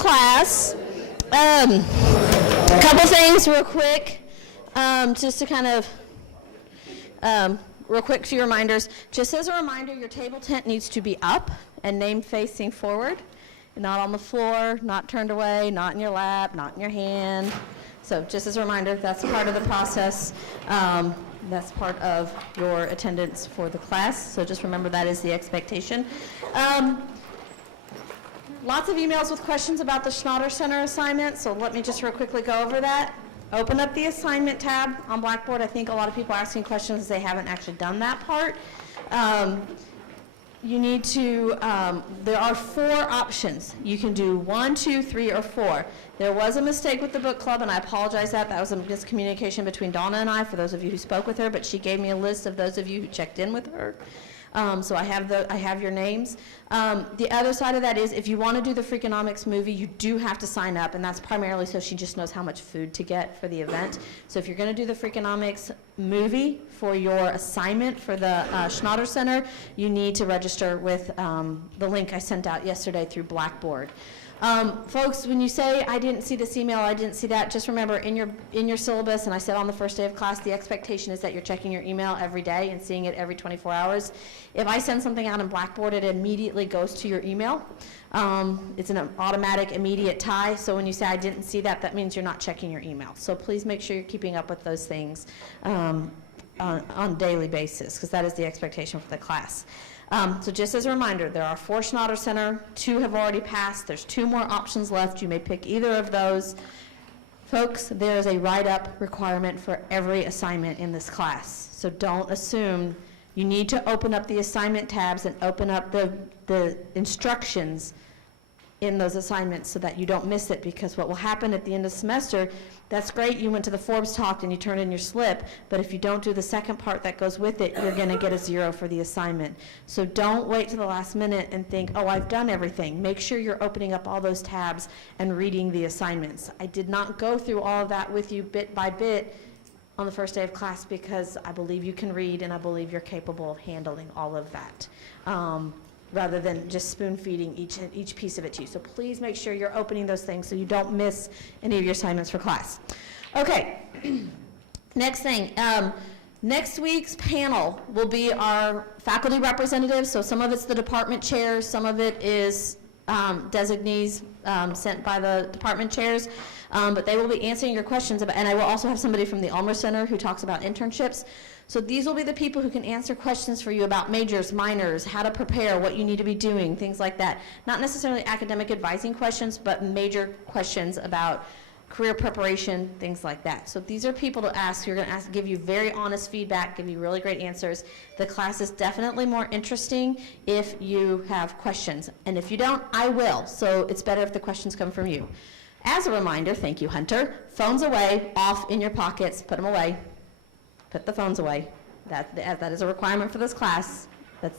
class. A couple things real quick, just to kind of, real quick, few reminders. Just as a reminder, your table tent needs to be up and named facing forward, not on the floor, not turned away, not in your lap, not in your hand. So just as a reminder, that's part of the process. That's part of your attendance for the class. So just remember that is the expectation. Lots of emails with questions about the Schnatter Center assignment, so let me just real quickly go over that. Open up the assignment tab on Blackboard. I think a lot of people are asking questions, they haven't actually done that part. You need to, there are 4 options. You can do 1, 2, 3, or 4. There was a mistake with the book club, and I apologize that was a miscommunication between Donna and I, for those of you who spoke with her, but she gave me a list of those of you who checked in with her. So I have your names. The other side of that is, if you want to do the Freakonomics movie, you do have to sign up, and that's primarily so she just knows how much food to get for the event. So if you're going to do the Freakonomics movie for your assignment for the Schnatter Center, you need to register with the link I sent out yesterday through Blackboard. Folks, when you say, I didn't see this email, I didn't see that, just remember in your syllabus, and I said on the first day of class, the expectation is that you're checking your email every day and seeing it every 24 hours. If I send something out in Blackboard, it immediately goes to your email. It's an automatic, immediate tie, so when you say I didn't see that, that means you're not checking your email. So please make sure you're keeping up with those things on a daily basis, because that is the expectation for the class. So just as a reminder, there are 4 Schnatter Center, 2 have already passed, there's 2 more options left, you may pick either of those. Folks, there is a write-up requirement for every assignment in this class, so don't assume. You need to open up the assignment tabs and open up the instructions in those assignments so that you don't miss it, because what will happen at the end of the semester, that's great, you went to the Forbes talk and you turned in your slip, but if you don't do the second part that goes with it, you're going to get a 0 for the assignment. So don't wait to the last minute and think, oh, I've done everything. Make sure you're opening up all those tabs and reading the assignments. I did not go through all of that with you bit by bit on the first day of class, because I believe you can read and I believe you're capable of handling all of that, rather than just spoon feeding each piece of it to you. So please make sure you're opening those things so you don't miss any of your assignments for class. Okay, next thing. Next week's panel will be our faculty representatives. So some of it's the department chairs, some of it is designees sent by the department chairs. But they will be answering your questions about, and I will also have somebody from the Ulmer Center who talks about internships. So these will be the people who can answer questions for you about majors, minors, how to prepare, what you need to be doing, things like that. Not necessarily academic advising questions, but major questions about career preparation, things like that. So these are people to ask who are going to give you very honest feedback, give you really great answers. The class is definitely more interesting if you have questions. And if you don't, I will. So it's better if the questions come from you. As a reminder, thank you, Hunter, phones away, off in your pockets, put them away. Put the phones away. That is a requirement for this class. That's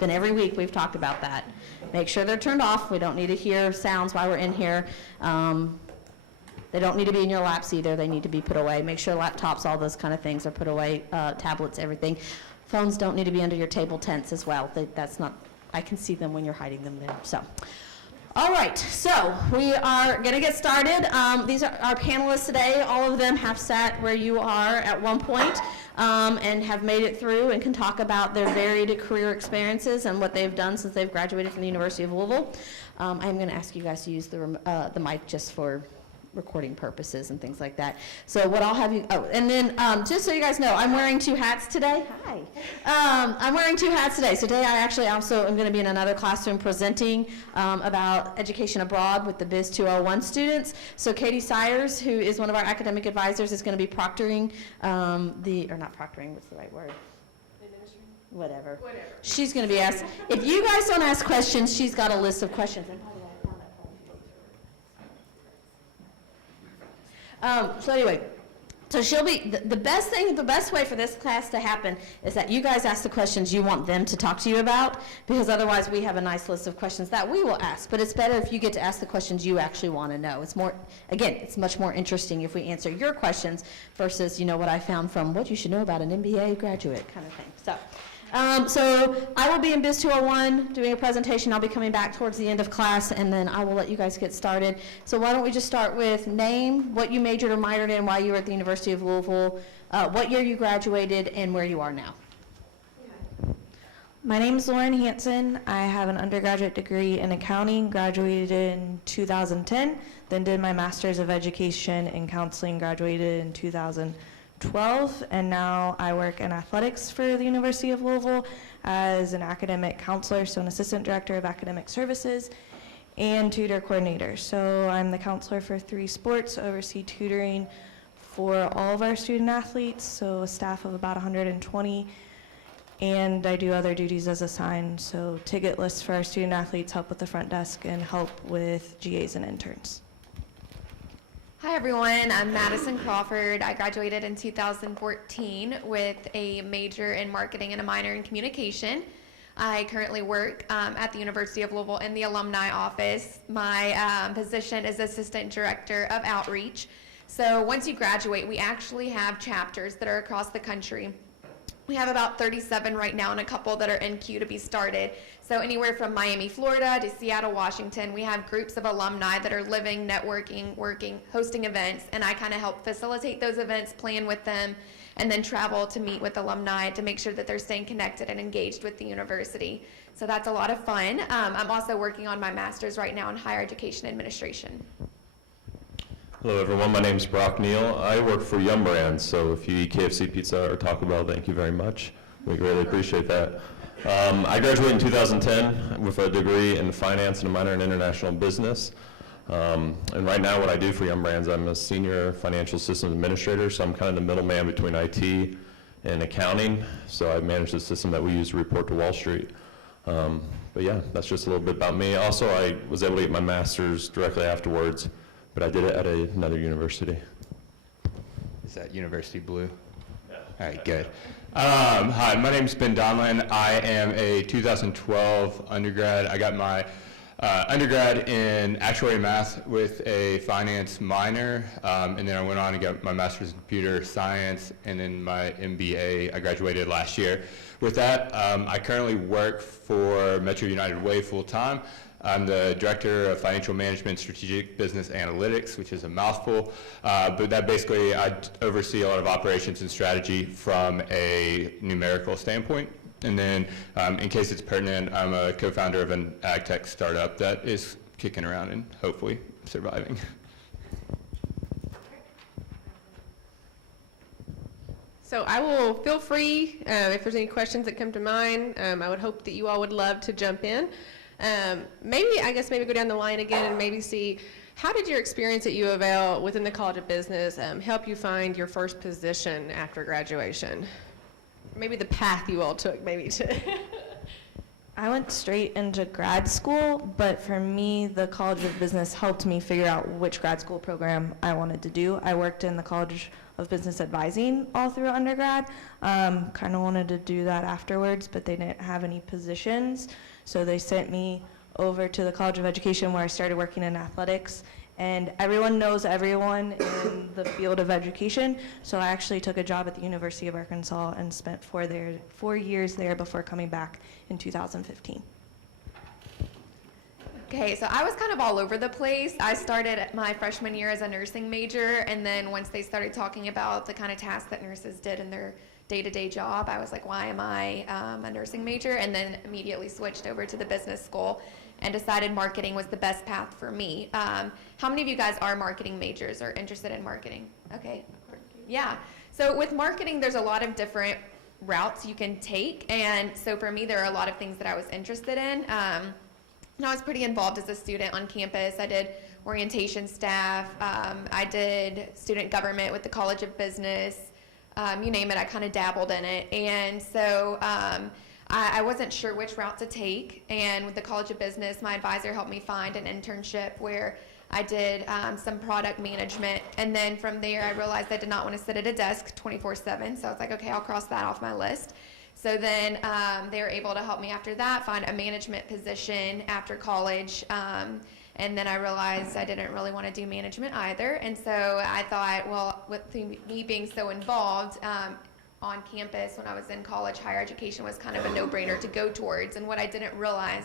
been every week we've talked about that. Make sure they're turned off. We don't need to hear sounds while we're in here. They don't need to be in your laps either. They need to be put away. Make sure laptops, all those kind of things are put away, tablets, everything. Phones don't need to be under your table tents as well. That's not, I can see them when you're hiding them there. So. All right, so we are going to get started. These are our panelists today. All of them have sat where you are at one point, and have made it through and can talk about their varied career experiences and what they've done since they've graduated from the University of Louisville. I'm going to ask you guys to use the mic just for recording purposes and things like that. So what I'll have you, and then just so you guys know, I'm wearing 2 hats today. Hi. I'm wearing 2 hats today. So today I actually also am going to be in another classroom presenting about education abroad with the Biz 201 students. So Katie Sires, who is one of our academic advisors, is going to be proctoring or not proctoring, what's the right word? Whatever. She's going to be asked. If you guys don't ask questions, she's got a list of questions. So anyway, so she'll be, the best way for this class to happen is that you guys ask the questions you want them to talk to you about, because otherwise we have a nice list of questions that we will ask. But it's better if you get to ask the questions you actually want to know. It's more, again, it's much more interesting if we answer your questions versus, what I found from what you should know about an MBA graduate kind of thing. So So I will be in Biz 201 doing a presentation. I'll be coming back towards the end of class, and then I will let you guys get started. So why don't we just start with name, what you majored or minored in while you were at the University of Louisville, what year you graduated, and where you are now. My name is Lauren Hansen. I have an undergraduate degree in accounting, graduated in 2010, then did my master's of education in counseling, graduated in 2012, and now I work in athletics for the University of Louisville as an academic counselor, so an assistant director of academic services and tutor coordinator. So I'm the counselor for 3 sports, oversee tutoring for all of our student athletes, so a staff of about 120. And I do other duties as assigned, so ticket lists for our student athletes, help with the front desk, and help with GAs and interns. Hi everyone, I'm Madison Crawford. I graduated in 2014 with a major in marketing and a minor in communication. I currently work at the University of Louisville in the alumni office. My position is Assistant Director of Outreach. So once you graduate, we actually have chapters that are across the country. We have about 37 right now and a couple that are in queue to be started. So anywhere from Miami, Florida to Seattle, Washington, we have groups of alumni that are living, networking, working, hosting events, and I kind of help facilitate those events, plan with them, and then travel to meet with alumni to make sure that they're staying connected and engaged with the university. So that's a lot of fun. I'm also working on my master's right now in higher education administration. Hello everyone, my name is Brock Neal. I work for Yum Brands, so if you eat KFC pizza or Taco Bell, thank you very much. We really appreciate that. I graduated in 2010 with a degree in finance and a minor in international business. And right now what I do for Yum Brands, I'm a senior financial systems administrator, so I'm kind of the middleman between IT and accounting. So I manage the system that we use to report to Wall Street. But yeah, that's just a little bit about me. Also, I was able to get my master's directly afterwards, but I did it at another university. Is that University Blue? Yeah. All right, good. Hi, my name is Ben Donlan. I am a 2012 undergrad. I got my undergrad in actuary math with a finance minor, and then I went on and got my master's in computer science, and then my MBA. I graduated last year. With that, I currently work for Metro United Way full-time. I'm the Director of Financial Management Strategic Business Analytics, which is a mouthful, but that basically I oversee a lot of operations and strategy from a numerical standpoint. And then, in case it's pertinent, I'm a co-founder of an ag tech startup that is kicking around and hopefully surviving. So I will feel free, if there's any questions that come to mind. I would hope that you all would love to jump in. Maybe go down the line again and maybe see, how did your experience at U of L within the College of Business help you find your first position after graduation? Maybe the path you all took, maybe to. I went straight into grad school, but for me, the College of Business helped me figure out which grad school program I wanted to do. I worked in the College of Business Advising all through undergrad. Kind of wanted to do that afterwards, but they didn't have any positions. So they sent me over to the College of Education where I started working in athletics. And everyone knows everyone in the field of education. So I actually took a job at the University of Arkansas and spent 4 years there before coming back in 2015. Okay, so I was kind of all over the place. I started my freshman year as a nursing major, and then once they started talking about the kind of tasks that nurses did in their day-to-day job, I was like, why am I a nursing major? And then immediately switched over to the business school and decided marketing was the best path for me. How many of you guys are marketing majors or interested in marketing? Okay, yeah. So with marketing, there's a lot of different routes you can take, and so for me, there are a lot of things that I was interested in. I was pretty involved as a student on campus. I did orientation staff. I did student government with the College of Business. You name it, I kind of dabbled in it. And so I wasn't sure which route to take. And with the College of Business, my advisor helped me find an internship where I did some product management. And then from there, I realized I did not want to sit at a desk 24/7. So I was like, okay, I'll cross that off my list. So then they were able to help me after that find a management position after college. And then I realized I didn't really want to do management either. And so I thought, well, with me being so involved, on campus when I was in college, higher education was kind of a no-brainer to go towards. And what I didn't realize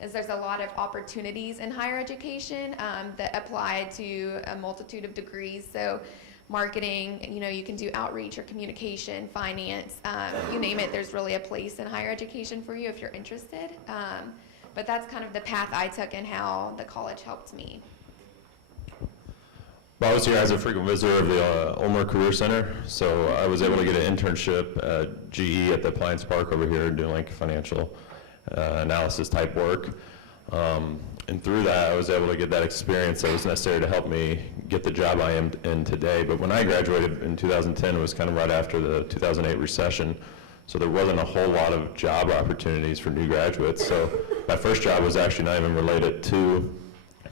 is there's a lot of opportunities in higher education that apply to a multitude of degrees. So marketing, you can do outreach or communication, finance, you name it, there's really a place in higher education for you if you're interested. But that's kind of the path I took and how the college helped me. Well, I was here as a frequent visitor of the Ulmer Career Center, so I was able to get an internship at GE at the Appliance Park over here doing like financial analysis type work. And through that, I was able to get that experience that was necessary to help me get the job I am in today. But when I graduated in 2010, it was kind of right after the 2008 recession, so there wasn't a whole lot of job opportunities for new graduates. So my first job was actually not even related to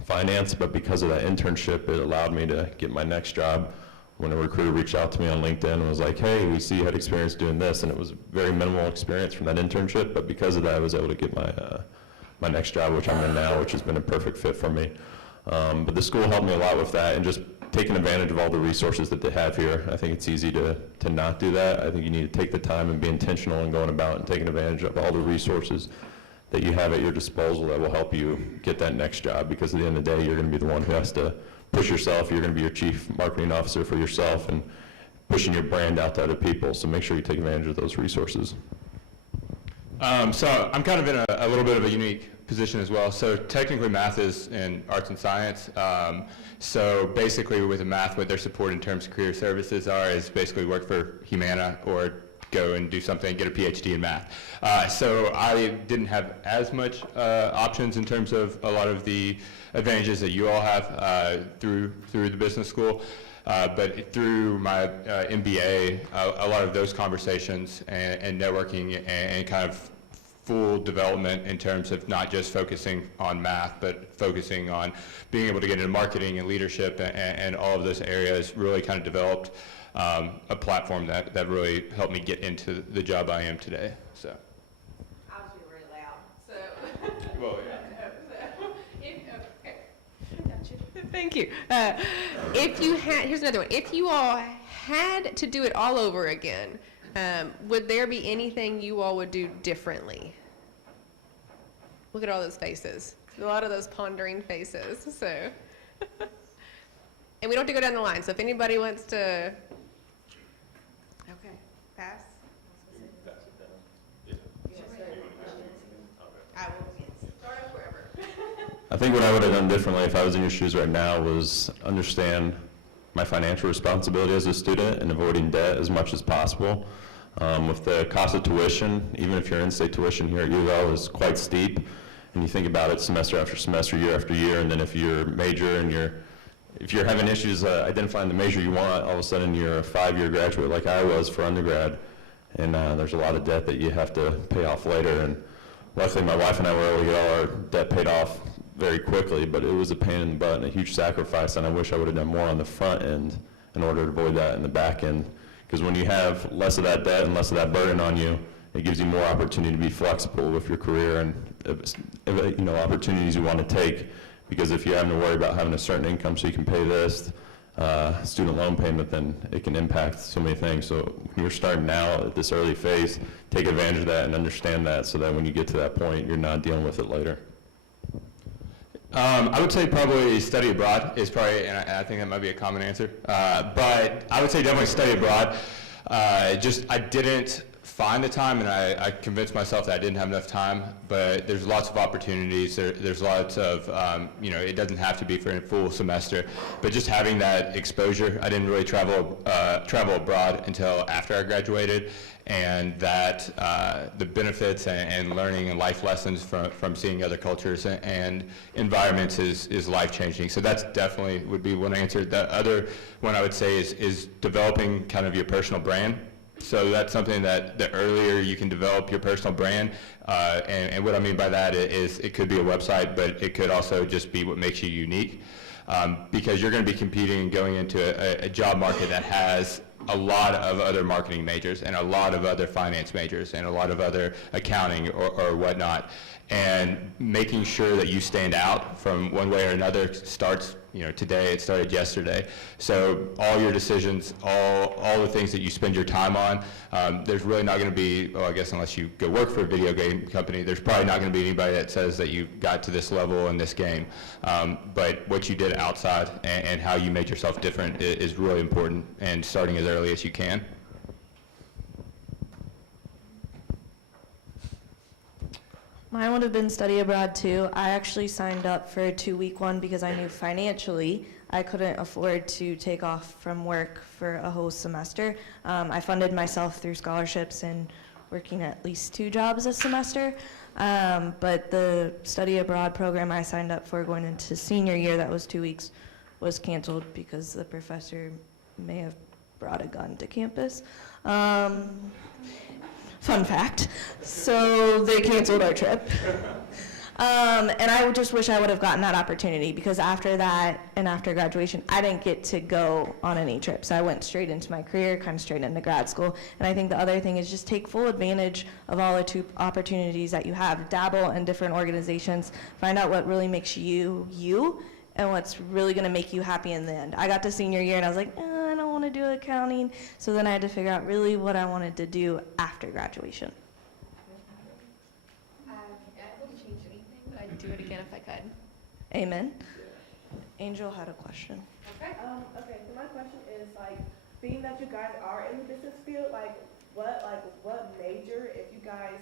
finance, but because of that internship, it allowed me to get my next job when a recruiter reached out to me on LinkedIn and was like, hey, we see you had experience doing this, and it was very minimal experience from that internship, but because of that, I was able to get my next job, which I'm in now, which has been a perfect fit for me. But the school helped me a lot with that, and just taking advantage of all the resources that they have here. I think it's easy to not do that. I think you need to take the time and be intentional in going about and taking advantage of all the resources that you have at your disposal that will help you get that next job, because at the end of the day, you're going to be the one who has to push yourself. You're going to be your chief marketing officer for yourself and pushing your brand out to other people. So make sure you take advantage of those resources. So I'm kind of in a little bit of a unique position as well. So technically math is in arts and science. So basically with the math, what their support in terms of career services is basically work for Humana or go and do something, get a PhD in math. So I didn't have as much options in terms of a lot of the advantages that you all have through the business school. But through my MBA, a lot of those conversations and networking and kind of full development in terms of not just focusing on math, but focusing on being able to get into marketing and leadership and all of those areas really kind of developed a platform that really helped me get into the job I am today. So. I was being really loud, so. Well, Thank you. If you had, here's another one. If you all had to do it all over again, would there be anything you all would do differently? Look at all those faces. A lot of those pondering faces. So, and we don't have to go down the line. So if anybody wants to, okay, pass. I will start up wherever. I think what I would have done differently if I was in your shoes right now was understand my financial responsibility as a student and avoiding debt as much as possible. With the cost of tuition, even if your in-state tuition here at UL is quite steep, and you think about it semester after semester, year after year, and then if you're major and if you're having issues identifying the major you want, all of a sudden you're a 5-year graduate like I was for undergrad, and there's a lot of debt that you have to pay off later. And luckily my wife and I were able to get all our debt paid off very quickly, but it was a pain in the butt and a huge sacrifice, and I wish I would have done more on the front end in order to avoid that in the back end. Because when you have less of that debt and less of that burden on you, it gives you more opportunity to be flexible with your career and opportunities you want to take. Because if you're having to worry about having a certain income so you can pay this student loan payment, then it can impact so many things. So when you're starting now at this early phase, take advantage of that and understand that, so that when you get to that point, you're not dealing with it later. I would say probably study abroad is probably, and I think that might be a common answer, but I would say definitely study abroad. I didn't find the time, and I convinced myself that I didn't have enough time, but there's lots of opportunities. There's lots of, it doesn't have to be for a full semester, but just having that exposure. I didn't really travel abroad until after I graduated, and that the benefits and learning and life lessons from seeing other cultures and environments is life-changing. So that's definitely would be one answer. The other one I would say is developing kind of your personal brand. So that's something that the earlier you can develop your personal brand, and what I mean by that is it could be a website, but it could also just be what makes you unique, because you're going to be competing and going into a job market that has a lot of other marketing majors and a lot of other finance majors and a lot of other accounting or whatnot. and making sure that you stand out from one way or another starts, today, it started yesterday. So all your decisions, all the things that you spend your time on, there's really not going to be, well, I guess unless you go work for a video game company, there's probably not going to be anybody that says that you got to this level in this game. But what you did outside and how you made yourself different is really important, and starting as early as you can. Mine would have been study abroad too. I actually signed up for a 2-week one because I knew financially I couldn't afford to take off from work for a whole semester. I funded myself through scholarships and working at least 2 jobs a semester. But the study abroad program I signed up for going into senior year, that was 2 weeks, was canceled because the professor may have brought a gun to campus. Fun fact. So they canceled our trip. And I just wish I would have gotten that opportunity, because after that and after graduation, I didn't get to go on any trips. I went straight into my career, kind of straight into grad school. And I think the other thing is just take full advantage of all the opportunities that you have. Dabble in different organizations. Find out what really makes you, you, and what's really going to make you happy in the end. I got to senior year and I was like, I don't want to do accounting. So then I had to figure out really what I wanted to do after graduation. I wouldn't change anything, but I'd do it again if I could. Amen. Angel had a question. Okay, so my question is, being that you guys are in the business field, what major, if you guys,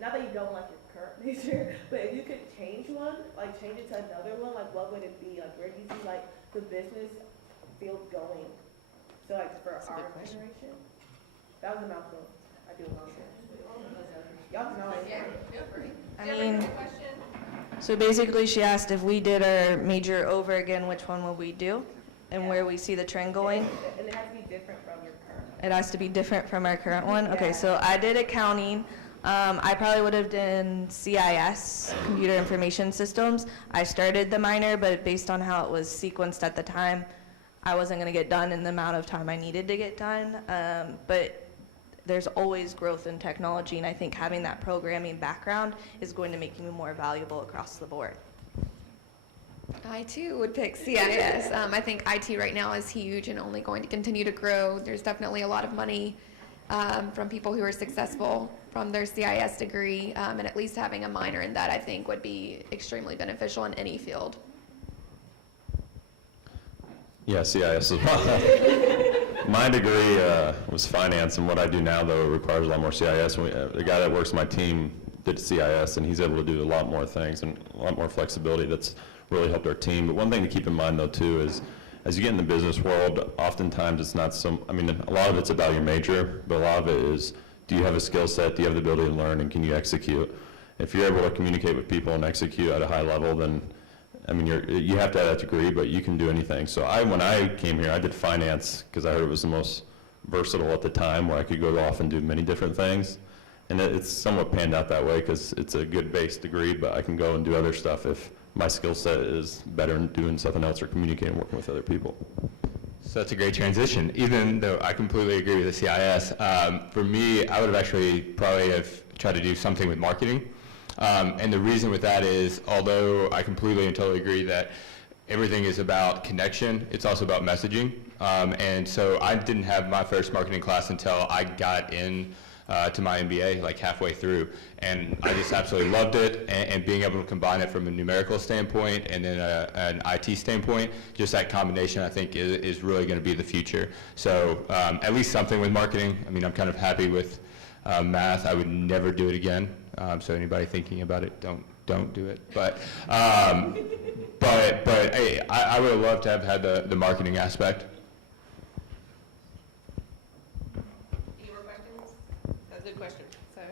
not that you don't like your current major, but if you could change one, change it to another one, what would it be? Where do you see, the business field going? So, for our generation? That was a mouthful. I do apologize. Y'all know it. Yeah, feel free. I Do you have mean- a question? So basically she asked if we did our major over again, which one would we do? And where we see the trend going? And it has to be different from your current. It has to be different from our current one? Okay, so I did accounting. I probably would have done CIS, Computer Information Systems. I started the minor, but based on how it was sequenced at the time, I wasn't going to get done in the amount of time I needed to get done. But there's always growth in technology, and I think having that programming background is going to make you more valuable across the board. I too would pick CIS. I think IT right now is huge and only going to continue to grow. There's definitely a lot of money from people who are successful from their CIS degree, and at least having a minor in that I think would be extremely beneficial in any field. Yeah, CIS as well. My degree was finance, and what I do now, though, requires a lot more CIS. The guy that works my team did CIS, and he's able to do a lot more things and a lot more flexibility. That's really helped our team. But one thing to keep in mind, though, too, is as you get in the business world, oftentimes it's not so, a lot of it's about your major, but a lot of it is, do you have a skill set, do you have the ability to learn, and can you execute? If you're able to communicate with people and execute at a high level, then you have to have that degree, but you can do anything. So when I came here, I did finance because I heard it was the most versatile at the time, where I could go off and do many different things. And it's somewhat panned out that way because it's a good base degree, but I can go and do other stuff if my skill set is better in doing something else or communicating, working with other people. So that's a great transition. Even though I completely agree with the CIS, for me, I would have actually probably have tried to do something with marketing. And the reason with that is, although I completely and totally agree that everything is about connection, it's also about messaging. And so I didn't have my first marketing class until I got in to my MBA, like halfway through. And I just absolutely loved it, and being able to combine it from a numerical standpoint and then an IT standpoint, just that combination I think is really going to be the future. So at least something with marketing. I'm kind of happy with math. I would never do it again. So anybody thinking about it, don't do it. But hey, I would have loved to have had the marketing aspect. Any more questions? That's a good question. So,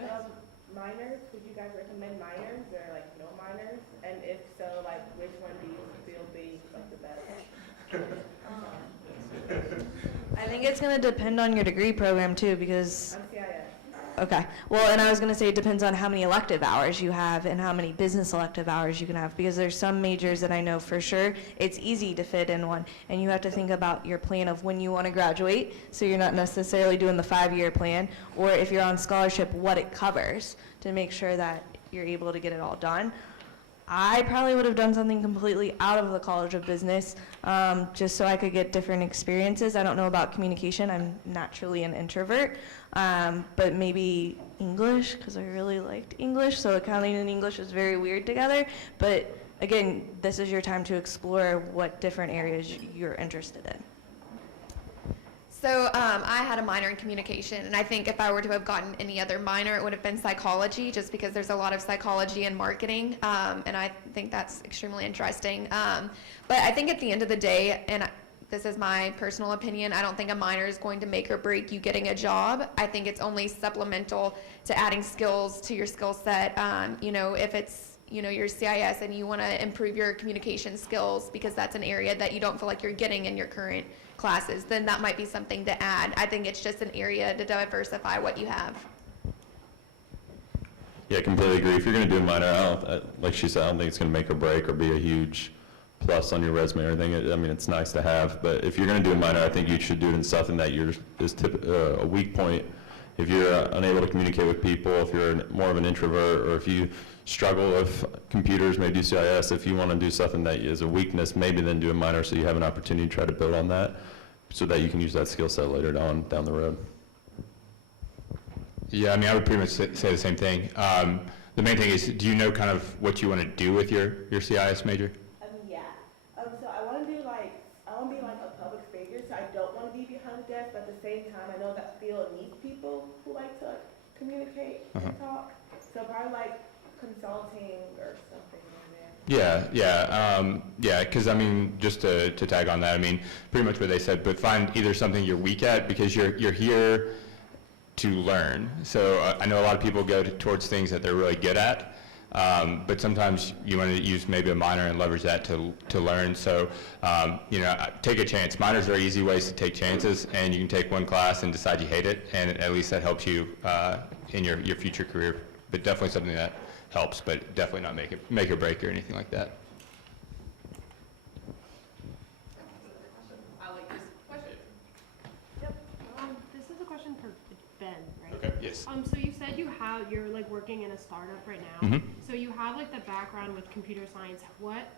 Minors, would you guys recommend minors or no minors? And if so, which one do you feel be the best? I think it's going to depend on your degree program too, because I'm CIS. okay. Well, and I was going to say it depends on how many elective hours you have and how many business elective hours you can have, because there's some majors that I know for sure it's easy to fit in one, and you have to think about your plan of when you want to graduate, so you're not necessarily doing the 5-year plan, or if you're on scholarship, what it covers to make sure that you're able to get it all done. I probably would have done something completely out of the College of Business, just so I could get different experiences. I don't know about communication. I'm naturally an introvert, but maybe English, because I really liked English. So accounting and English is very weird together. But again, this is your time to explore what different areas you're interested in. So I had a minor in communication, and I think if I were to have gotten any other minor, it would have been psychology, just because there's a lot of psychology in marketing, and I think that's extremely interesting. But I think at the end of the day, and this is my personal opinion, I don't think a minor is going to make or break you getting a job. I think it's only supplemental to adding skills to your skill set. If it's your CIS and you want to improve your communication skills because that's an area that you don't feel like you're getting in your current classes, then that might be something to add. I think it's just an area to diversify what you have. Yeah, I completely agree. If you're going to do a minor, like she said, I don't think it's going to make or break or be a huge plus on your resume or anything. I mean, it's nice to have, but if you're going to do a minor, I think you should do it in something that is a weak point. If you're unable to communicate with people, if you're more of an introvert, or if you struggle with computers, maybe do CIS. If you want to do something that is a weakness, maybe then do a minor so you have an opportunity to try to build on that so that you can use that skill set later down the road. Yeah, I mean, I would pretty much say the same thing. The main thing is, do you know kind of what you want to do with your CIS major? Yeah. So I want to be like a public figure, so I don't want to be behind the desk, but at the same time, I know that field needs people who like to communicate and talk. So probably like consulting or something like that. Yeah, because I mean, just to tag on that, I mean, pretty much what they said, but find either something you're weak at, because you're here to learn. So I know a lot of people go towards things that they're really good at, but sometimes you want to use maybe a minor and leverage that to learn. So, take a chance. Minors are easy ways to take chances, and you can take one class and decide you hate it, and at least that helps you in your future career. But definitely something that helps, but definitely not make or break or anything like that. I like this question. Yep. This is a question for Ben, right? Okay. Yes. So you said you're like working in a startup right now. Mm-hmm. So you have like the background with computer science. What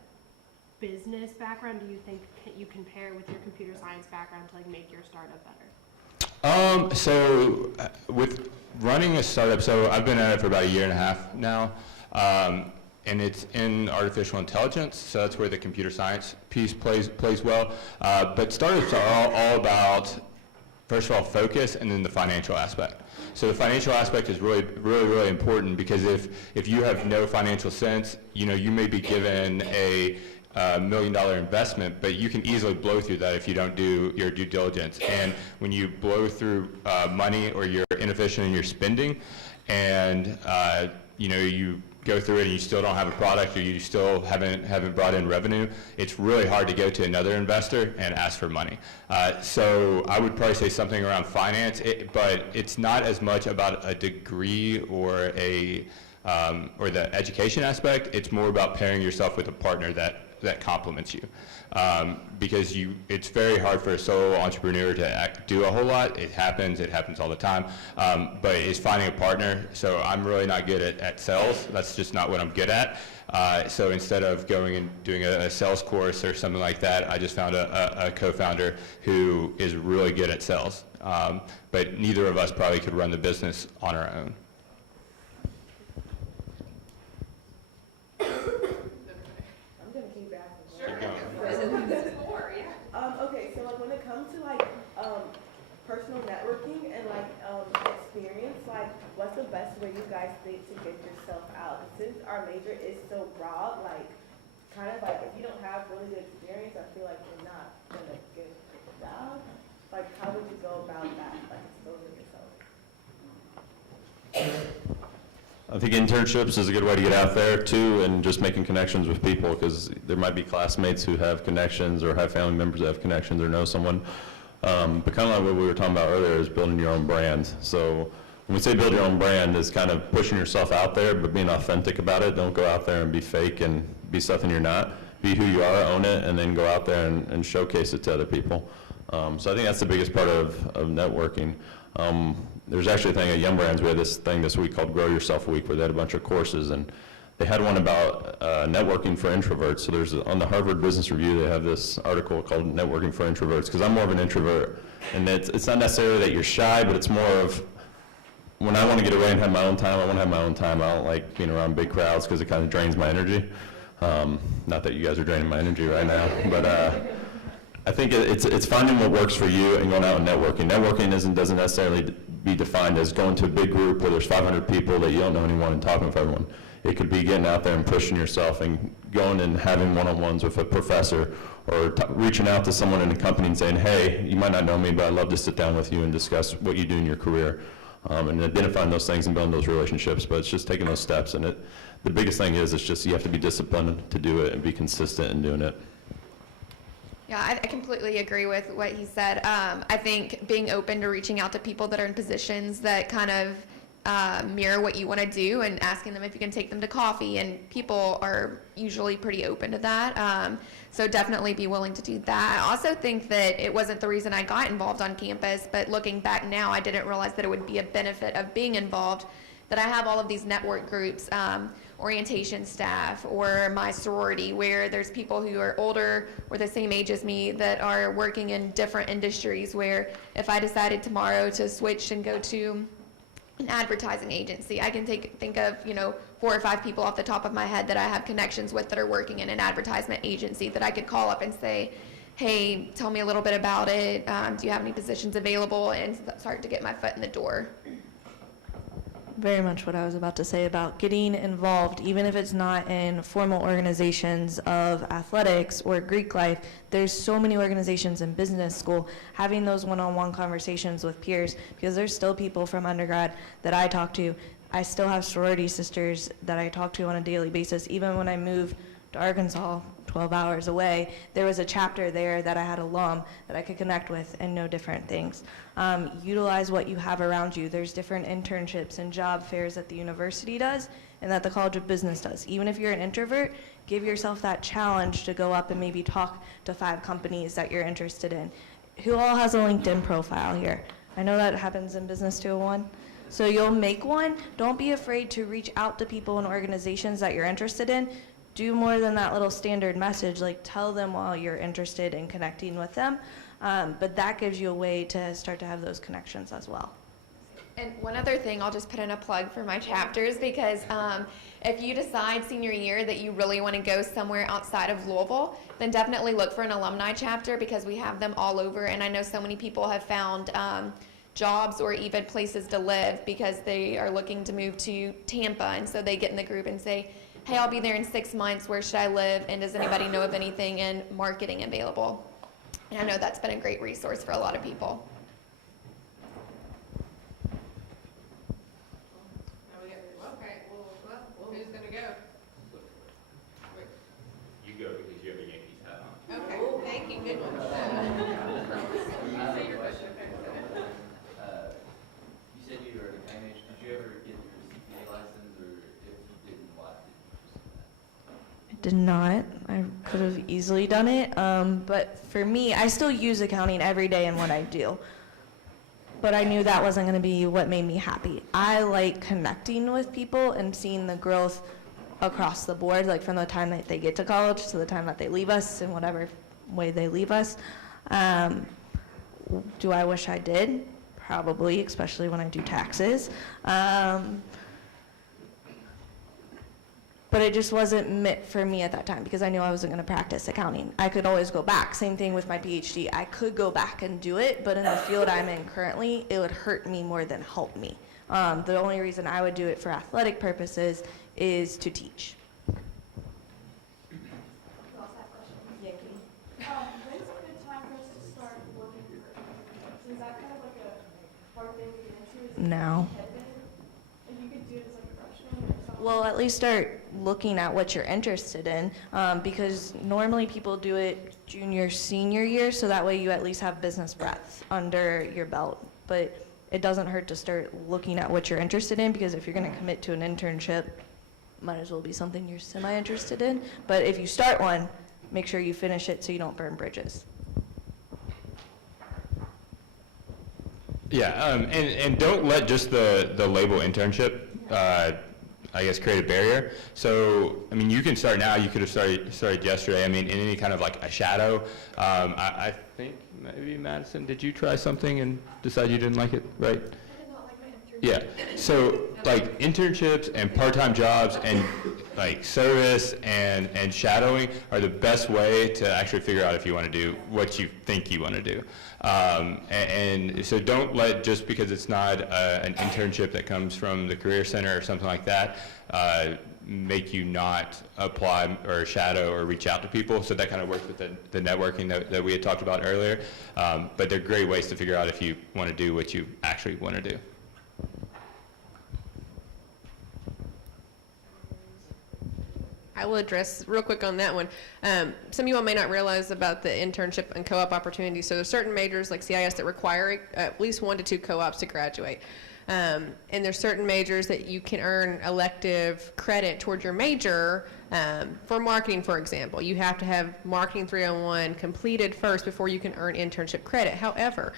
business background do you think you compare with your computer science background to like make your startup better? So with running a startup, so I've been at it for about 1.5 years now, and it's in artificial intelligence, so that's where the computer science piece plays well. But startups are all about, first of all, focus, and then the financial aspect. So the financial aspect is really important, because if you have no financial sense, you may be given a $1 million investment, but you can easily blow through that if you don't do your due diligence. And when you blow through money, or you're inefficient in your spending, and you go through it and you still don't have a product, or you still haven't brought in revenue, it's really hard to go to another investor and ask for money. So I would probably say something around finance, but it's not as much about a degree or or the education aspect. It's more about pairing yourself with a partner that complements you, because it's very hard for a solo entrepreneur to do a whole lot. It happens all the time, but it's finding a partner. So I'm really not good at sales. That's just not what I'm good at. So instead of going and doing a sales course or something like that, I just found a co-founder who is really good at sales. But neither of us probably could run the business on our own. Okay, so like when it comes to personal networking and experience, what's the best way you guys think to get yourself out? Since our major is so broad, if you don't have really good experience, I feel like you're not gonna get a job. How would you go about that, exposing yourself? I think internships is a good way to get out there too, and just making connections with people, because there might be classmates who have connections, or have family members that have connections, or know someone. But kind of like what we were talking about earlier, is building your own brand. So when we say build your own brand, it's kind of pushing yourself out there, but being authentic about it. Don't go out there and be fake and be something you're not. Be who you are, own it, and then go out there and showcase it to other people. So I think that's the biggest part of networking. There's actually a thing at Yum Brands, we had this thing this week called Grow Yourself Week, where they had a bunch of courses, and they had one about networking for introverts. So there's, on the Harvard Business Review, they have this article called Networking for Introverts, because I'm more of an introvert, and it's not necessarily that you're shy, but it's more of, when I want to get away and have my own time, I want to have my own time. I don't like being around big crowds because it kind of drains my energy. Not that you guys are draining my energy right now, but I think it's finding what works for you and going out and networking. Networking doesn't necessarily be defined as going to a big group where there's 500 people that you don't know anyone and talking with everyone. It could be getting out there and pushing yourself and going and having one-on-ones with a professor, or reaching out to someone in a company and saying, hey, you might not know me, but I'd love to sit down with you and discuss what you do in your career. And identifying those things and building those relationships, but it's just taking those steps. And the biggest thing is, it's just you have to be disciplined to do it and be consistent in doing it. Yeah, I completely agree with what he said. I think being open to reaching out to people that are in positions that kind of mirror what you want to do, and asking them if you can take them to coffee, and people are usually pretty open to that. So definitely be willing to do that. I also think that it wasn't the reason I got involved on campus, but looking back now, I didn't realize that it would be a benefit of being involved, that I have all of these network groups, orientation staff, or my sorority, where there's people who are older or the same age as me that are working in different industries, where if I decided tomorrow to switch and go to an advertising agency, I can think of 4 or 5 people off the top of my head that I have connections with that are working in an advertisement agency that I could call up and say, hey, tell me a little bit about it. Do you have any positions available? And start to get my foot in the door. Very much what I was about to say about getting involved, even if it's not in formal organizations of athletics or Greek life. There's so many organizations in business school, having those one-on-one conversations with peers, because there's still people from undergrad that I talk to. I still have sorority sisters that I talk to on a daily basis. Even when I moved to Arkansas, 12 hours away, there was a chapter there that I had alum that I could connect with and know different things. Utilize what you have around you. There's different internships and job fairs that the university does and that the College of Business does. Even if you're an introvert, give yourself that challenge to go up and maybe talk to 5 companies that you're interested in. Who all has a LinkedIn profile here? I know that happens in Business 201. So you'll make one. Don't be afraid to reach out to people and organizations that you're interested in. Do more than that little standard message, like tell them while you're interested in connecting with them. But that gives you a way to start to have those connections as well. And one other thing, I'll just put in a plug for my chapters, because if you decide senior year that you really want to go somewhere outside of Louisville, then definitely look for an alumni chapter, because we have them all over. And I know so many people have found jobs or even places to live because they are looking to move to Tampa. And so they get in the group and say, hey, I'll be there in 6 months, where should I live, and does anybody know of anything in marketing available? And I know that's been a great resource for a lot of people. Okay, well, who's gonna go? You go because you have a Yankees hat on. Okay, thank you, good one. You said you were an accounting major. Did you ever get your CPA license, or if you didn't, why didn't you pursue that? I did not. I could have easily done it. But for me, I still use accounting every day in what I do. But I knew that wasn't going to be what made me happy. I like connecting with people and seeing the growth across the board, like from the time that they get to college to the time that they leave us, in whatever way they leave us. Do I wish I did? Probably, especially when I do taxes. But it just wasn't meant for me at that time, because I knew I wasn't going to practice accounting. I could always go back. Same thing with my PhD. I could go back and do it, but in the field I'm in currently, it would hurt me more than help me. The only reason I would do it for athletic purposes is to teach. When's a good time for us to start looking for internships? Is that kind of like a hard thing to get into? Is it No. competitive? And you could do it as like a freshman or something? Well, at least start looking at what you're interested in, because normally people do it junior, senior year, so that way you at least have business breadth under your belt. But it doesn't hurt to start looking at what you're interested in, because if you're going to commit to an internship, might as well be something you're semi-interested in. But if you start one, make sure you finish it so you don't burn bridges. Yeah, and don't let just the label internship, I guess, create a barrier. So, I mean, you can start now. You could have started yesterday. I mean, in any kind of like a shadow. I think maybe Madison, did you try something and decide you didn't like it, right? Yeah, so like internships and part-time jobs and like service and shadowing are the best way to actually figure out if you want to do what you think you want to do. And so don't let, just because it's not an internship that comes from the Career Center or something like that, make you not apply or shadow or reach out to people. So that kind of works with the networking that we had talked about earlier. But they're great ways to figure out if you want to do what you actually want to do. I will address real quick on that one. Some of you all may not realize about the internship and co-op opportunities. So there's certain majors like CIS that require at least 1 to 2 co-ops to graduate. And there's certain majors that you can earn elective credit toward your major. For marketing, for example, you have to have Marketing 301 completed first before you can earn internship credit. However,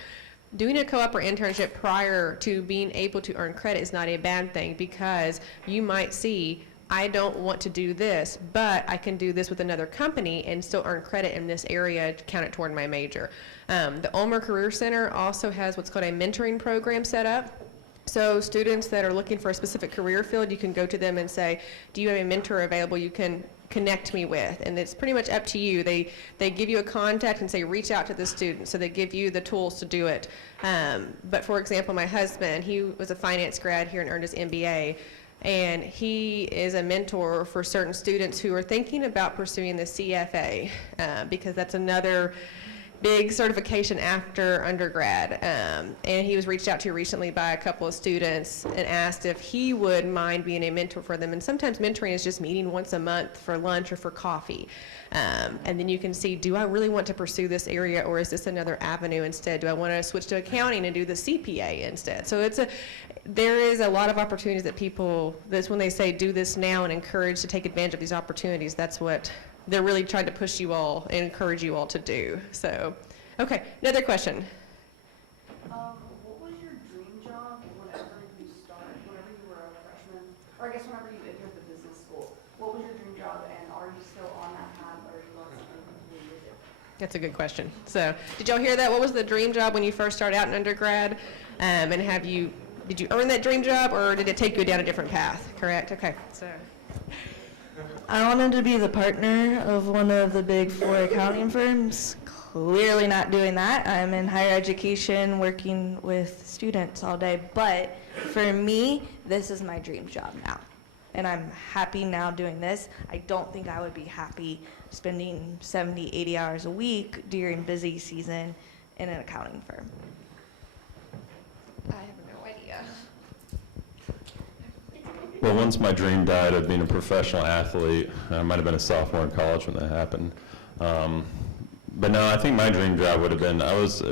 doing a co-op or internship prior to being able to earn credit is not a bad thing, because you might see, I don't want to do this, but I can do this with another company and still earn credit in this area to count it toward my major. The Ulmer Career Center also has what's called a mentoring program set up. So students that are looking for a specific career field, you can go to them and say, do you have a mentor available you can connect me with? And it's pretty much up to you. They give you a contact and say, reach out to the student. So they give you the tools to do it. But for example, my husband, he was a finance grad here and earned his MBA. And he is a mentor for certain students who are thinking about pursuing the CFA, because that's another big certification after undergrad. And he was reached out to recently by a couple of students and asked if he would mind being a mentor for them. And sometimes mentoring is just meeting once a month for lunch or for coffee. And then you can see, do I really want to pursue this area, or is this another avenue instead? Do I want to switch to accounting and do the CPA instead? So there is a lot of opportunities that people, that's when they say do this now and encourage to take advantage of these opportunities, that's what they're really trying to push you all and encourage you all to do. So, okay, another question. What was your dream job whenever you were a freshman, or I guess whenever you entered the business school? What was your dream job, and are you still on that path, or are you on something completely different? That's a good question. So, did y'all hear that? What was the dream job when you first started out in undergrad? And did you earn that dream job, or did it take you down a different path? Correct? Okay. So, I wanted to be the partner of one of the big 4 accounting firms. Clearly not doing that. I'm in higher education working with students all day. But for me, this is my dream job now. And I'm happy now doing this. I don't think I would be happy spending 70, 80 hours a week during busy season in an accounting firm. I have no idea. Well, once my dream died of being a professional athlete, I might have been a sophomore in college when that happened. But no, I think my dream job would have been,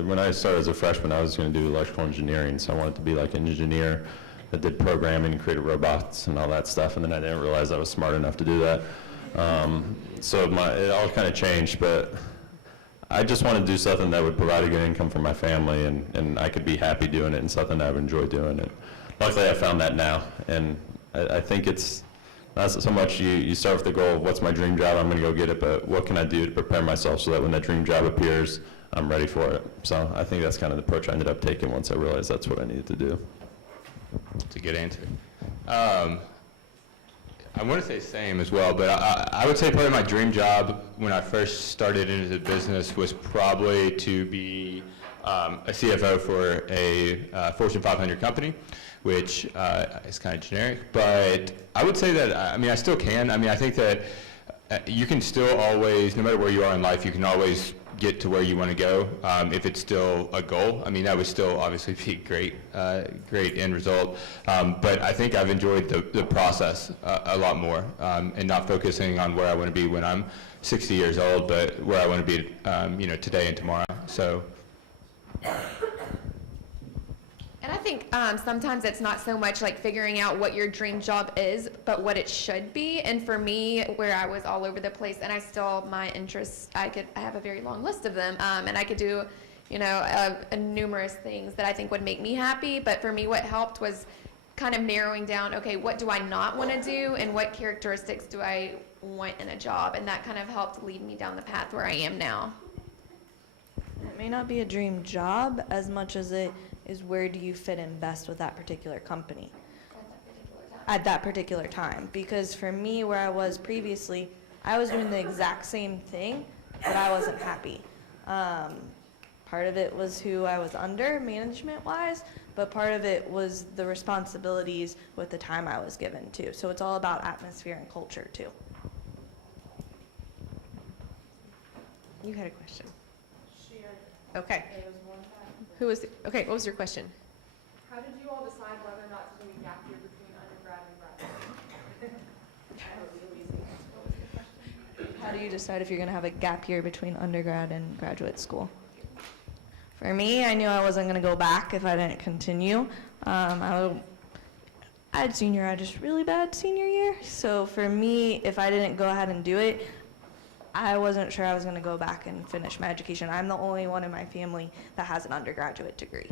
when I started as a freshman, I was going to do electrical engineering, so I wanted to be like an engineer that did programming and created robots and all that stuff, and then I didn't realize I was smart enough to do that. So it all kind of changed, but I just wanted to do something that would provide a good income for my family, and I could be happy doing it and something I would enjoy doing it. Luckily, I found that now, and I think it's not so much you start with the goal of what's my dream job, I'm going to go get it, but what can I do to prepare myself so that when that dream job appears, I'm ready for it. So I think that's kind of the approach I ended up taking once I realized that's what I needed to do. That's a good answer. I want to say same as well, but I would say probably my dream job when I first started into the business was probably to be a CFO for a Fortune 500 company, which is kind of generic. But I would say that, I still can. I think that you can still always, no matter where you are in life, you can always get to where you want to go if it's still a goal. That would still obviously be great end result. But I think I've enjoyed the process a lot more, and not focusing on where I want to be when I'm 60 years old, but where I want to be today and tomorrow. So. And I think sometimes it's not so much like figuring out what your dream job is, but what it should be. And for me, where I was all over the place, and my interests, I have a very long list of them, and I could do numerous things that I think would make me happy. But for me, what helped was kind of narrowing down, okay, what do I not want to do and what characteristics do I want in a job? And that kind of helped lead me down the path where I am now. It may not be a dream job as much as it is where do you fit in best with that particular company at that particular time. Because for me, where I was previously, I was doing the exact same thing, but I wasn't happy. Part of it was who I was under management-wise, but part of it was the responsibilities with the time I was given too. So it's all about atmosphere and culture too. You had a question. Okay. Okay, what was your question? How did you all decide whether or not to do a gap year between undergrad and graduate? How do you decide if you're going to have a gap year between undergrad and graduate school? For me, I knew I wasn't going to go back if I didn't continue. I had just really bad senior year. So for me, if I didn't go ahead and do it, I wasn't sure I was going to go back and finish my education. I'm the only one in my family that has an undergraduate degree.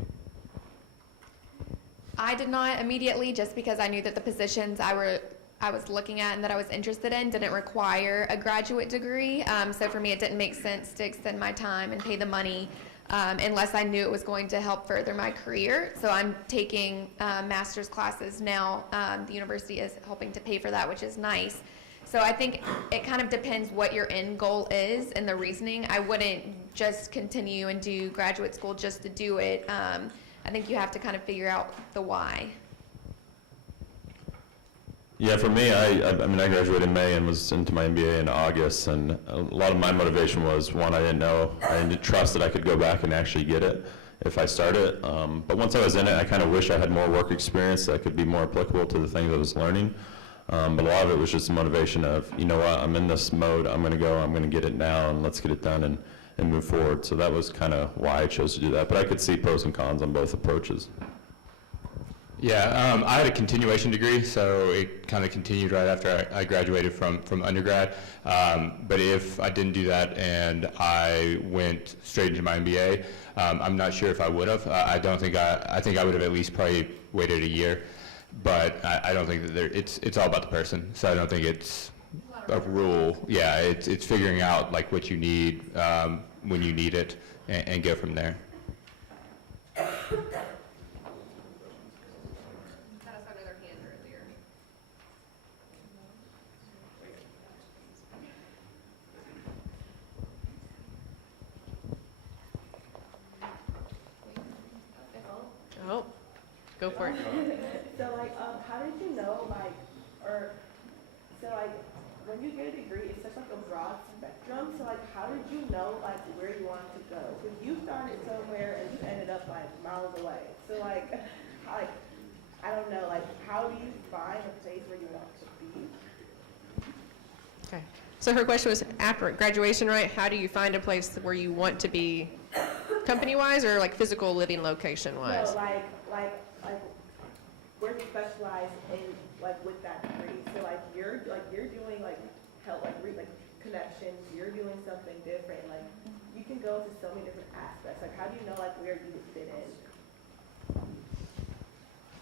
I did not immediately, just because I knew that the positions I was looking at and that I was interested in didn't require a graduate degree. So for me, it didn't make sense to extend my time and pay the money unless I knew it was going to help further my career. So I'm taking master's classes now. The university is helping to pay for that, which is nice. So I think it kind of depends what your end goal is and the reasoning. I wouldn't just continue and do graduate school just to do it. I think you have to kind of figure out the why. Yeah, for me, I graduated in May and was into my MBA in August, and a lot of my motivation was, one, I didn't trust that I could go back and actually get it if I started. But once I was in it, I kind of wish I had more work experience that could be more applicable to the things I was learning. But a lot of it was just the motivation of, you know what, I'm in this mode, I'm going to get it now, and let's get it done and move forward. So that was kind of why I chose to do that. But I could see pros and cons on both approaches. Yeah, I had a continuation degree, so it kind of continued right after I graduated from undergrad. But if I didn't do that and I went straight into my MBA, I'm not sure if I would have. I think I would have at least probably waited a year. But I don't think that it's all about the person. So I don't think it's a rule. Yeah, it's figuring out like what you need when you need it and go from there. Oh, go for it. So how did you know when you get a degree, it's such like a broad spectrum. So how did you know where you wanted to go? Because you started somewhere and you ended up miles away. So I don't know, how do you find a place where you want to be? Okay. So her question was, after graduation, right? How do you find a place where you want to be, company-wise or physical living location-wise? No, where you specialize in with that degree. So you're doing help connections. You're doing something different. You can go into so many different aspects. How do you know where you would fit in?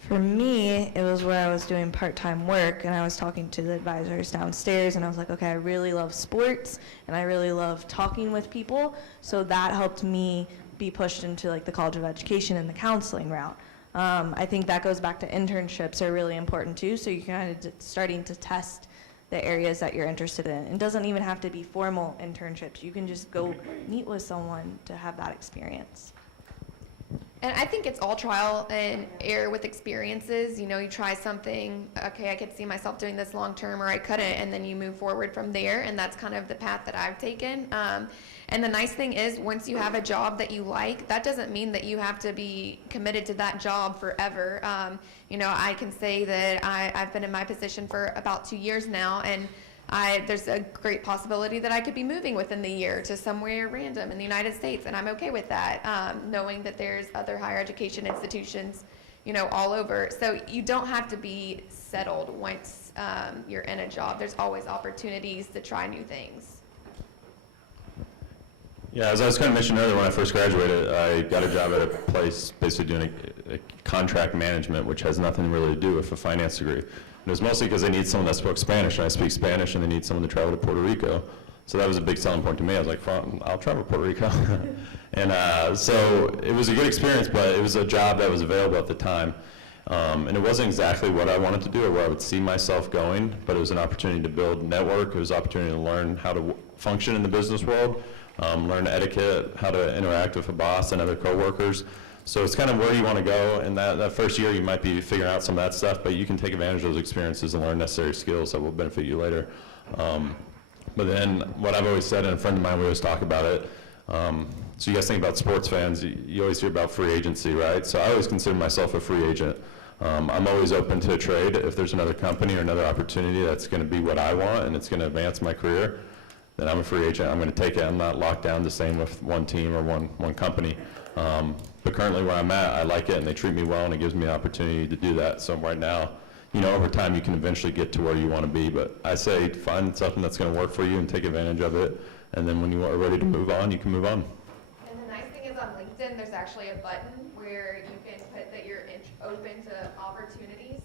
For me, it was where I was doing part-time work and I was talking to the advisors downstairs and I was like, okay, I really love sports and I really love talking with people. So that helped me be pushed into the College of Education and the counseling route. I think that goes back to internships are really important too. So you're kind of starting to test the areas that you're interested in. It doesn't even have to be formal internships. You can just go meet with someone to have that experience. And I think it's all trial and error with experiences. You try something, okay, I could see myself doing this long term, or I couldn't, and then you move forward from there, and that's kind of the path that I've taken. And the nice thing is, once you have a job that you like, that doesn't mean that you have to be committed to that job forever. I can say that I've been in my position for about 2 years now, and there's a great possibility that I could be moving within the year to somewhere random in the United States, and I'm okay with that, knowing that there's other higher education institutions, all over. So you don't have to be settled once you're in a job. There's always opportunities to try new things. Yeah, as I was kind of mentioning earlier, when I first graduated, I got a job at a place basically doing a contract management, which has nothing really to do with a finance degree. And it was mostly because they need someone that spoke Spanish, and I speak Spanish, and they need someone to travel to Puerto Rico. So that was a big selling point to me. I was like, "Fine, I'll travel to Puerto Rico." And so it was a good experience, but it was a job that was available at the time. And it wasn't exactly what I wanted to do or where I would see myself going, but it was an opportunity to build network. It was an opportunity to learn how to function in the business world, learn etiquette, how to interact with a boss and other coworkers. So it's kind of where you want to go. And that first year, you might be figuring out some of that stuff, but you can take advantage of those experiences and learn necessary skills that will benefit you later. But then what I've always said, and a friend of mine, we always talk about it, so you guys think about sports fans, you always hear about free agency, right? So I always consider myself a free agent. I'm always open to a trade. If there's another company or another opportunity that's going to be what I want and it's going to advance my career, then I'm a free agent. I'm going to take it. I'm not locked down to staying with one team or one company. But currently where I'm at, I like it and they treat me well and it gives me an opportunity to do that. So right now, you know, over time you can eventually get to where you want to be. But I say find something that's going to work for you and take advantage of it. And then when you are ready to move on, you can move on. And the nice thing is on LinkedIn, there's actually a button where you can put that you're open to opportunities.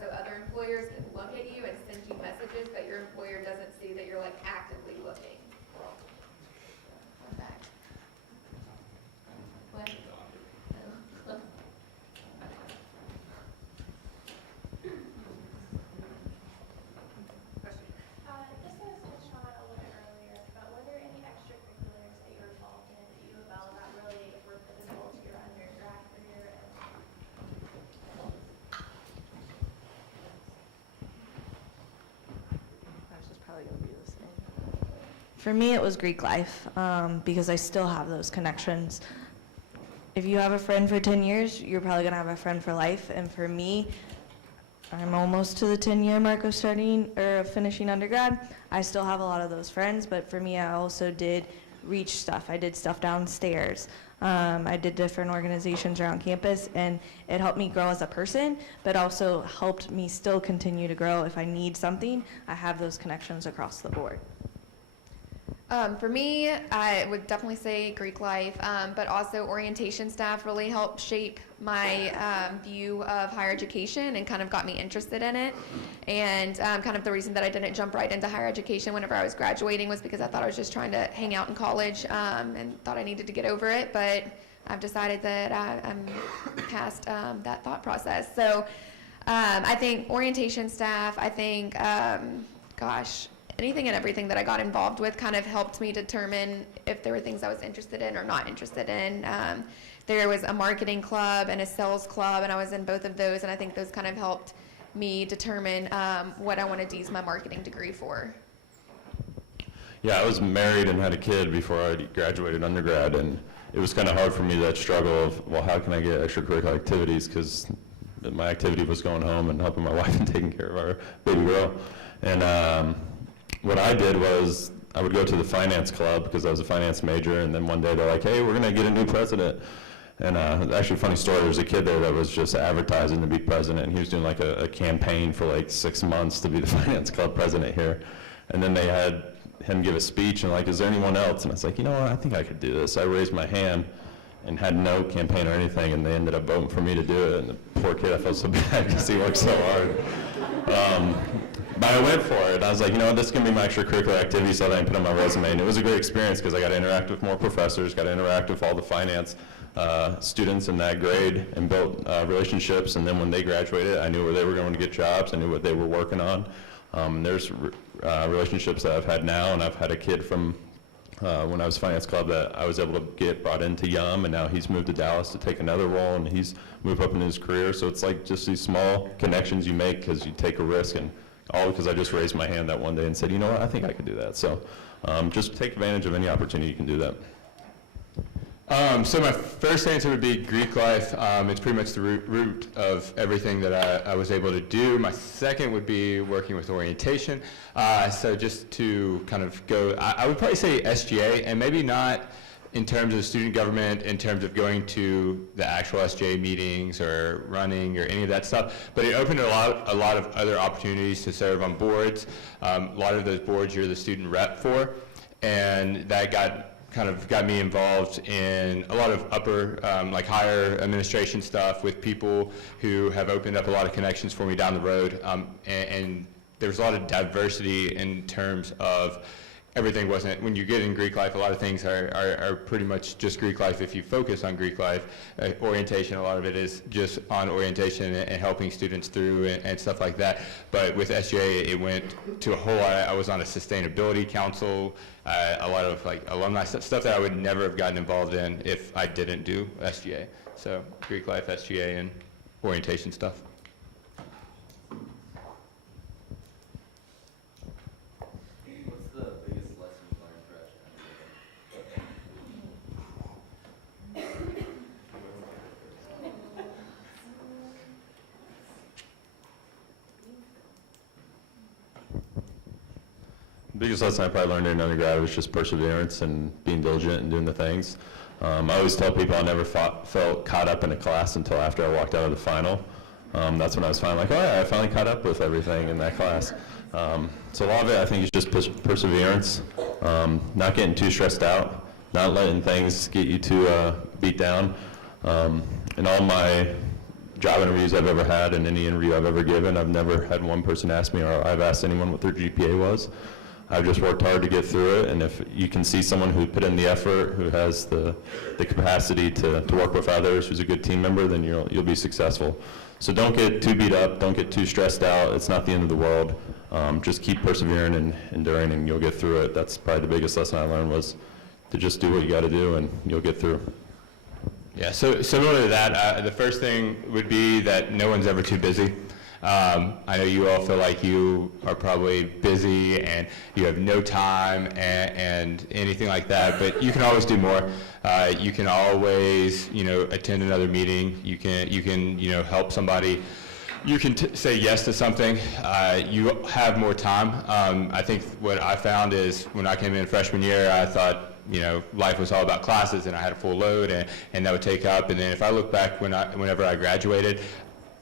So other employers can look at you and send you messages, but your employer doesn't see that you're like actively looking. Back. What? This was touched on a little bit earlier, but were there any extracurriculars that you were involved in that you felt that really were pivotal to your undergrad career? For me, it was Greek life, because I still have those connections. If you have a friend for 10 years, you're probably going to have a friend for life. And for me, I'm almost to the 10-year mark of finishing undergrad. I still have a lot of those friends, but for me, I also did reach stuff. I did stuff downstairs. I did different organizations around campus, and it helped me grow as a person, but also helped me still continue to grow. If I need something, I have those connections across the board. For me, I would definitely say Greek life, but also orientation staff really helped shape my view of higher education and kind of got me interested in it. And kind of the reason that I didn't jump right into higher education whenever I was graduating was because I thought I was just trying to hang out in college and thought I needed to get over it. But I've decided that I'm past that thought process. So I think orientation staff, I think, anything and everything that I got involved with kind of helped me determine if there were things I was interested in or not interested in. There was a marketing club and a sales club, and I was in both of those, and I think those kind of helped me determine what I wanted to use my marketing degree for. Yeah, I was married and had a kid before I graduated undergrad, and it was kind of hard for me, that struggle of, well, how can I get extracurricular activities, because my activity was going home and helping my wife and taking care of our baby girl. And what I did was I would go to the finance club because I was a finance major, and then one day they're like, hey, we're going to get a new president. And actually, funny story, there was a kid there that was just advertising to be president, and he was doing like a campaign for like 6 months to be the finance club president here. And then they had him give a speech, and like, is there anyone else? And I was like, you know what, I think I could do this. I raised my hand and had no campaign or anything, and they ended up voting for me to do it. And the poor kid, I felt so bad because he worked so hard. But I went for it. I was like, you know what, this is going to be my extracurricular activity, so that I can put on my resume. And it was a great experience because I got to interact with more professors, got to interact with all the finance students in that grade, and built relationships. And then when they graduated, I knew where they were going to get jobs. I knew what they were working on. There's relationships that I've had now, and I've had a kid from when I was finance club that I was able to get brought into Yum, and now he's moved to Dallas to take another role, and he's moved up in his career. So it's like just these small connections you make because you take a risk, and all because I just raised my hand that one day and said, you know what, I think I could do that. So just take advantage of any opportunity you can do that. So my first answer would be Greek life. It's pretty much the root of everything that I was able to do. My second would be working with orientation. So just to kind of go, I would probably say SGA, and maybe not in terms of student government, in terms of going to the actual SGA meetings or running or any of that stuff, but it opened a lot of other opportunities to serve on boards. A lot of those boards you're the student rep for, and that got kind of got me involved in a lot of upper, like higher administration stuff with people who have opened up a lot of connections for me down the road. And there's a lot of diversity in terms of everything wasn't, when you get in Greek life, a lot of things are pretty much just Greek life if you focus on Greek life. Orientation, a lot of it is just on orientation and helping students through and stuff like that. But with SGA, it went to a whole lot. I was on a sustainability council, a lot of like alumni stuff that I would never have gotten involved in if I didn't do SGA. So Greek life, SGA, and orientation stuff. What's the biggest lesson you learned fresh? The biggest lesson I probably learned in undergrad was just perseverance and being diligent and doing the things. I always tell people I never felt caught up in a class until after I walked out of the final. That's when I was finally like, oh yeah, I finally caught up with everything in that class. So a lot of it I think is just perseverance, not getting too stressed out, not letting things get you too beat down. In all my job interviews I've ever had and any interview I've ever given, I've never had one person ask me or I've asked anyone what their GPA was. I've just worked hard to get through it, and if you can see someone who put in the effort, who has the capacity to work with others, who's a good team member, then you'll be successful. So don't get too beat up, don't get too stressed out. It's not the end of the world. Just keep persevering and enduring, and you'll get through it. That's probably the biggest lesson I learned, was to just do what you got to do, and you'll get through. Yeah, so similar to that, the first thing would be that no one's ever too busy. I know you all feel like you are probably busy and you have no time and anything like that, but you can always do more. You can always, attend another meeting. You can, help somebody. You can say yes to something. You have more time. I think what I found is when I came in freshman year, I thought, life was all about classes and I had a full load and that would take up. And then if I look back whenever I graduated,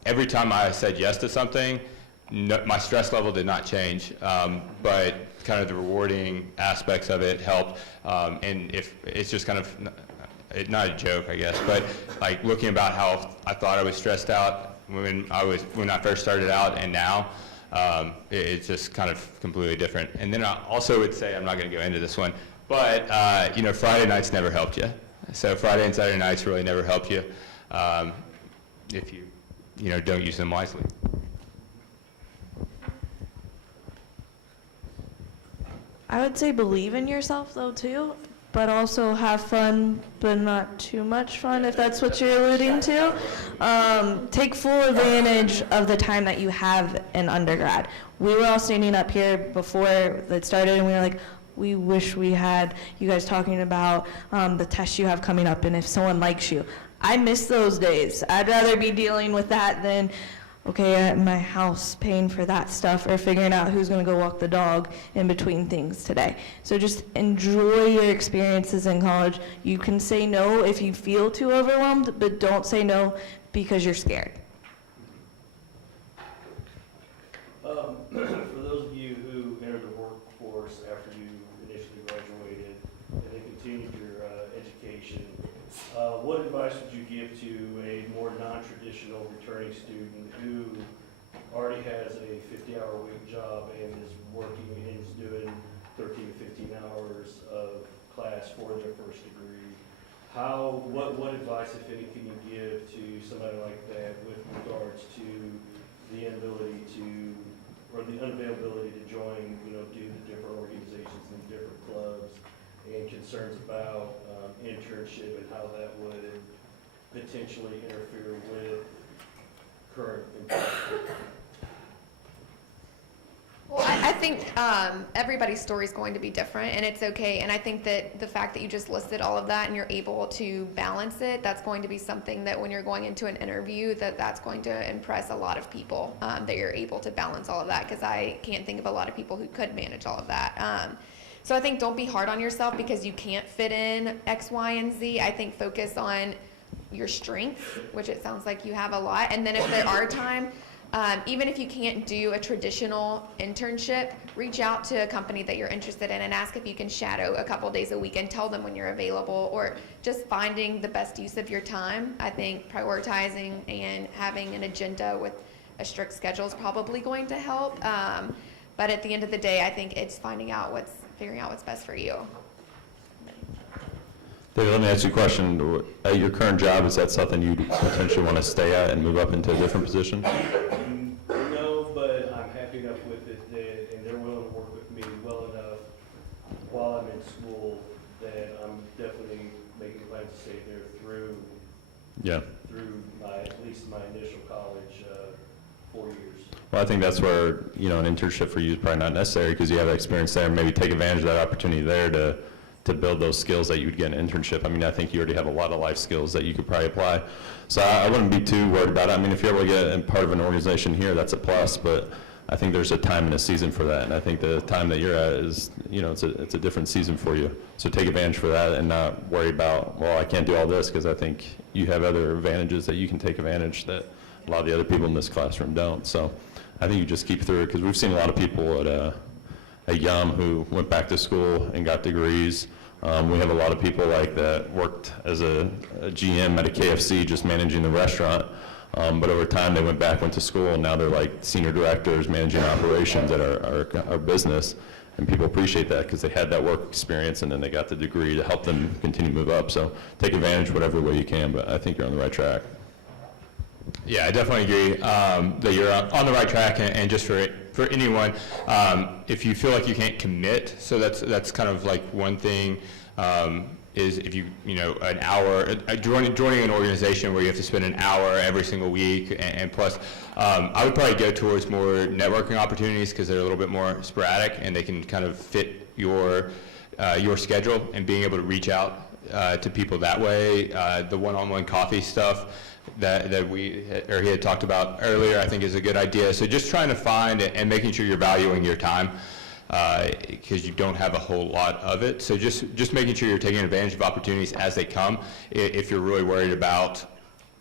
every time I said yes to something, my stress level did not change, but kind of the rewarding aspects of it helped. And if it's just kind of, not a joke, I guess, but like looking about how I thought I was stressed out when I first started out and now, it's just kind of completely different. And then I also would say, I'm not going to go into this one, but Friday nights never helped you. So Friday and Saturday nights really never helped you if you don't use them wisely. I would say believe in yourself though too, but also have fun, but not too much fun, if that's what you're alluding to. Take full advantage of the time that you have in undergrad. We were all standing up here before it started and we were like, we wish we had you guys talking about the tests you have coming up and if someone likes you. I miss those days. I'd rather be dealing with that than, okay, at my house paying for that stuff or figuring out who's going to go walk the dog in between things today. So just enjoy your experiences in college. You can say no if you feel too overwhelmed, but don't say no because you're scared. For those of you who entered the workforce after you initially graduated and then continued your education, what advice would you give to a more non-traditional returning student who already has a 50-hour-a-week job and is working and is doing 13 to 15 hours of class for their first degree? What advice, if any, can you give to somebody like that with regards to the inability to, or the unavailability to join, due to different organizations and different clubs, and concerns about internship and how that would potentially interfere with current employment? Well, I think everybody's story is going to be different, and it's okay. And I think that the fact that you just listed all of that and you're able to balance it, that's going to be something that when you're going into an interview, that's going to impress a lot of people, that you're able to balance all of that, because I can't think of a lot of people who could manage all of that. So I think don't be hard on yourself because you can't fit in X, Y, and Z. I think focus on your strengths, which it sounds like you have a lot. And then if there are times even if you can't do a traditional internship, reach out to a company that you're interested in and ask if you can shadow a couple days a week and tell them when you're available, or just finding the best use of your time. I think prioritizing and having an agenda with a strict schedule is probably going to help. But at the end of the day, I think it's figuring out what's best for you. David, let me ask you a question. At your current job, is that something you potentially want to stay at and move up into a different position? No, but I'm happy enough with it that, and they're willing to work with me well enough while I'm in school that I'm definitely making plans to stay there through at least my initial college 4 years. Well, I think that's where, an internship for you is probably not necessary because you have experience there, and maybe take advantage of that opportunity there to build those skills that you'd get in an internship. I mean, I think you already have a lot of life skills that you could probably apply. So I wouldn't be too worried about it. I mean, if you're able to get part of an organization here, that's a plus, but I think there's a time and a season for that. And I think the time that you're at is, it's a different season for you. So take advantage for that and not worry about, well, I can't do all this, because I think you have other advantages that you can take advantage that a lot of the other people in this classroom don't. So I think you just keep through it, because we've seen a lot of people at Yum who went back to school and got degrees. We have a lot of people like that worked as a GM at a KFC just managing the restaurant, but over time they went to school, and now they're like senior directors managing operations at our business, and people appreciate that because they had that work experience and then they got the degree to help them continue to move up. So take advantage whatever way you can, but I think you're on the right track. Yeah, I definitely agree that you're on the right track, and just for anyone, if you feel like you can't commit, so that's kind of like one thing, is if an hour, joining an organization where you have to spend an hour every single week, and plus, I would probably go towards more networking opportunities because they're a little bit more sporadic and they can kind of fit your schedule, and being able to reach out to people that way. The one-on-one coffee stuff that he had talked about earlier, I think is a good idea. So just trying to find and making sure you're valuing your time, because you don't have a whole lot of it. So just making sure you're taking advantage of opportunities as they come. If you're really worried about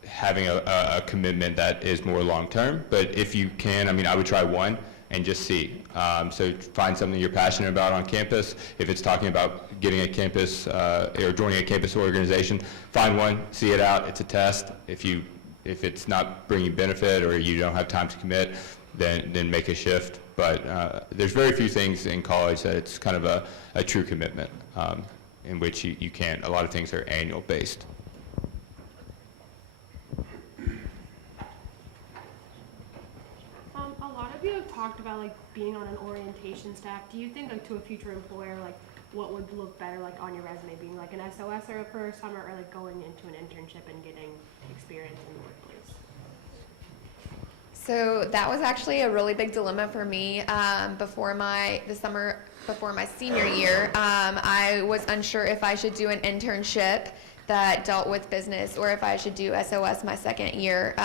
having a commitment that is more long-term, but if you can, I would try one and just see. So find something you're passionate about on campus. If it's talking about getting a campus or joining a campus organization, find one, see it out. It's a test. If it's not bringing benefit or you don't have time to commit, then make a shift. But there's very few things in college that it's kind of a true commitment, in which you can't. A lot of things are annual based. You have talked about being on an orientation staff. Do you think to a future employer what would look better on your resume, being an SOSer for a summer, or going into an internship and getting experience in the workplace? So that was actually a really big dilemma for me before my senior year. I was unsure if I should do an internship that dealt with business or if I should do SOS my second year.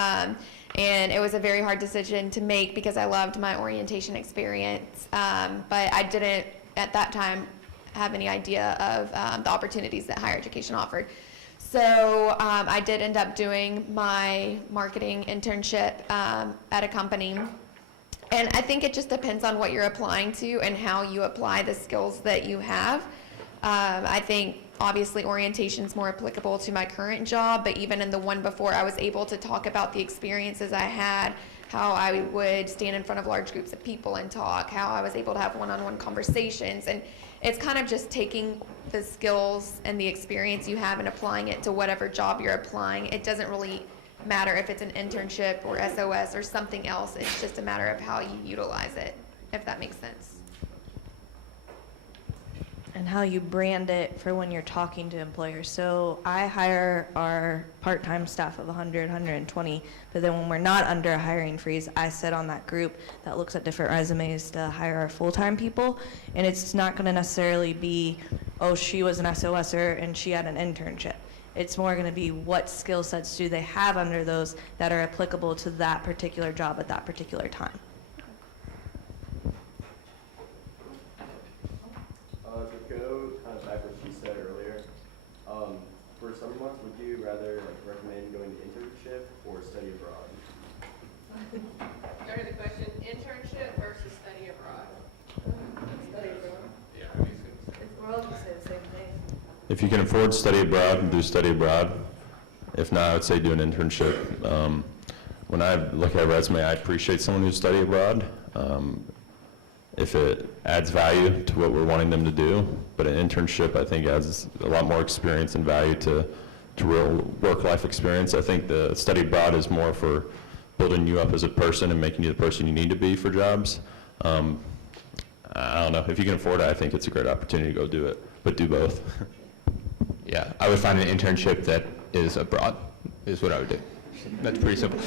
And it was a very hard decision to make because I loved my orientation experience, but I didn't at that time have any idea of the opportunities that higher education offered. So I did end up doing my marketing internship at a company. And I think it just depends on what you're applying to and how you apply the skills that you have. I think obviously orientation is more applicable to my current job, but even in the one before, I was able to talk about the experiences I had, how I would stand in front of large groups of people and talk, how I was able to have one-on-one conversations. And it's kind of just taking the skills and the experience you have and applying it to whatever job you're applying. It doesn't really matter if it's an internship or SOS or something else. It's just a matter of how you utilize it, if that makes sense. And how you brand it for when you're talking to employers. So I hire our part-time staff of 100, 120, but then when we're not under a hiring freeze, I sit on that group that looks at different resumes to hire our full-time people. And it's not gonna necessarily be, oh, she was an SOSer and she had an internship. It's more gonna be what skill sets do they have under those that are applicable to that particular job at that particular time. To go kind of back what you said earlier, for summer months, would you rather recommend going to internship or study abroad? I heard the question, internship versus study abroad. If you can afford study abroad, do study abroad. If not, I would say do an internship. When I look at a resume, I appreciate someone who's studied abroad. If it adds value to what we're wanting them to do, but an internship, I think, adds a lot more experience and value to real work-life experience. I think the study abroad is more for building you up as a person and making you the person you need to be for jobs. I don't know. If you can afford it, I think it's a great opportunity to go do it, but do both. Yeah, I would find an internship that is abroad, is what I would do. That's pretty simple.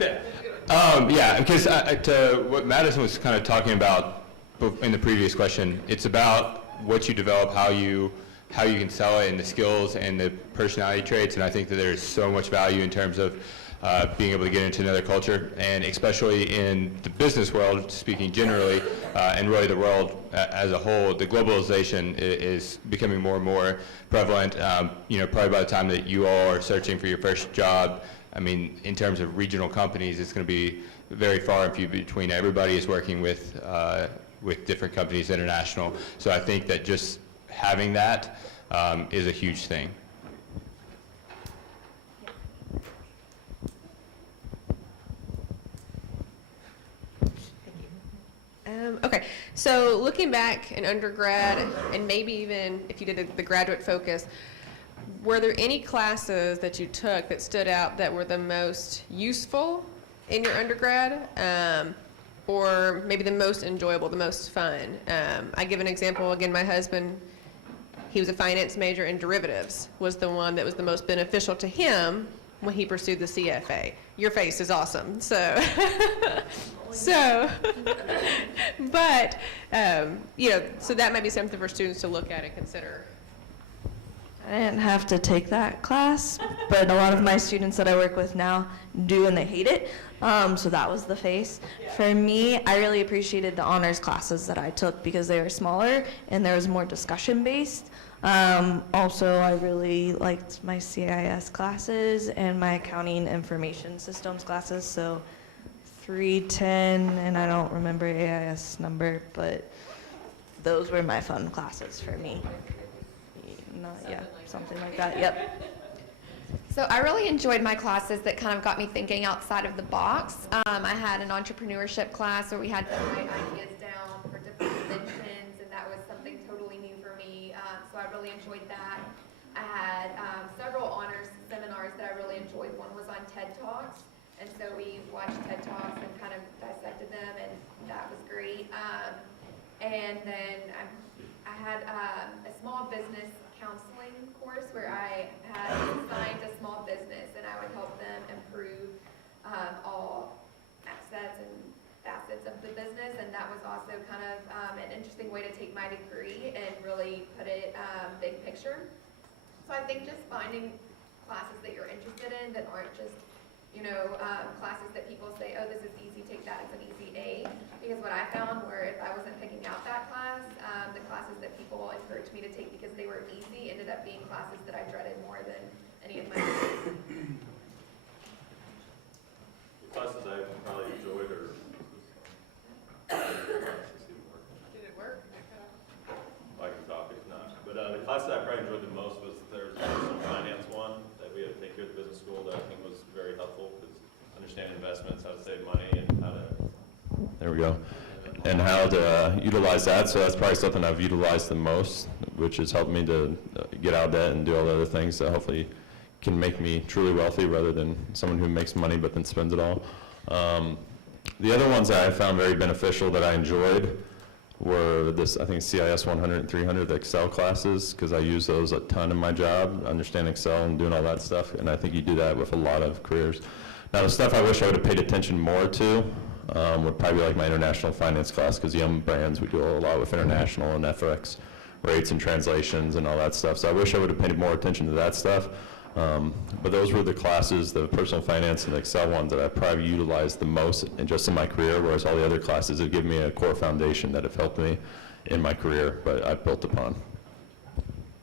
Yeah, because to what Madison was kind of talking about in the previous question, it's about what you develop, how you can sell it, and the skills and the personality traits, and I think that there's so much value in terms of being able to get into another culture, and especially in the business world, speaking generally, and really the world as a whole, the globalization is becoming more and more prevalent. Probably by the time that you all are searching for your first job, I mean, in terms of regional companies, it's going to be very far and few between. Everybody is working with different companies, international. So I think that just having that is a huge thing. Okay, so looking back in undergrad, and maybe even if you did the graduate focus, were there any classes that you took that stood out that were the most useful in your undergrad, or maybe the most enjoyable, the most fun? I give an example. Again, my husband, he was a finance major, and derivatives was the one that was the most beneficial to him when he pursued the CFA. Your face is awesome. So, but so that might be something for students to look at and consider. I didn't have to take that class, but a lot of my students that I work with now do, and they hate it. So that was the face. For me, I really appreciated the honors classes that I took because they were smaller and there was more discussion based. Also, I really liked my CIS classes and my accounting information systems classes. So 310, and I don't remember AIS number, but those were my fun classes for me. Something like that, yep. So I really enjoyed my classes that kind of got me thinking outside of the box. I had an entrepreneurship class where we had to write ideas down for different inventions, and that was something totally new for me. So I really enjoyed that. I had several honors seminars that I really enjoyed. One was on TED Talks, and so we watched TED Talks and kind of dissected them, and that was great. And then I had a small business counseling course where I had assigned a small business, and I would help them improve all assets and facets of the business, and that was also kind of an interesting way to take my degree and really put it big picture. So I think just finding classes that you're interested in that aren't just classes that people say, oh, this is easy, take that as an easy A. Because what I found were if I wasn't picking out that class, the classes that people encouraged me to take because they were easy ended up being classes that I dreaded more than any of my classes. The classes I probably enjoyed are... Did it work? I can talk if not. But the class that I probably enjoyed the most was there's a personal finance one that we had to take here at the business school that I think was very helpful because understanding investments, how to save money, and how to... There we go. And how to utilize that. So that's probably something I've utilized the most, which has helped me to get out of debt and do all the other things that hopefully can make me truly wealthy rather than someone who makes money but then spends it all. The other ones that I found very beneficial that I enjoyed were I think CIS 100 and 300, the Excel classes, because I use those a ton in my job, understand Excel and doing all that stuff, and I think you do that with a lot of careers. Now, the stuff I wish I would have paid attention more to would probably be like my international finance class, because Yum Brands, we do a lot with international and FX rates and translations and all that stuff, so I wish I would have paid more attention to that stuff. But those were the classes, the personal finance and Excel ones, that I probably utilized the most in my career, whereas all the other classes have given me a core foundation that have helped me in my career, but I've built upon.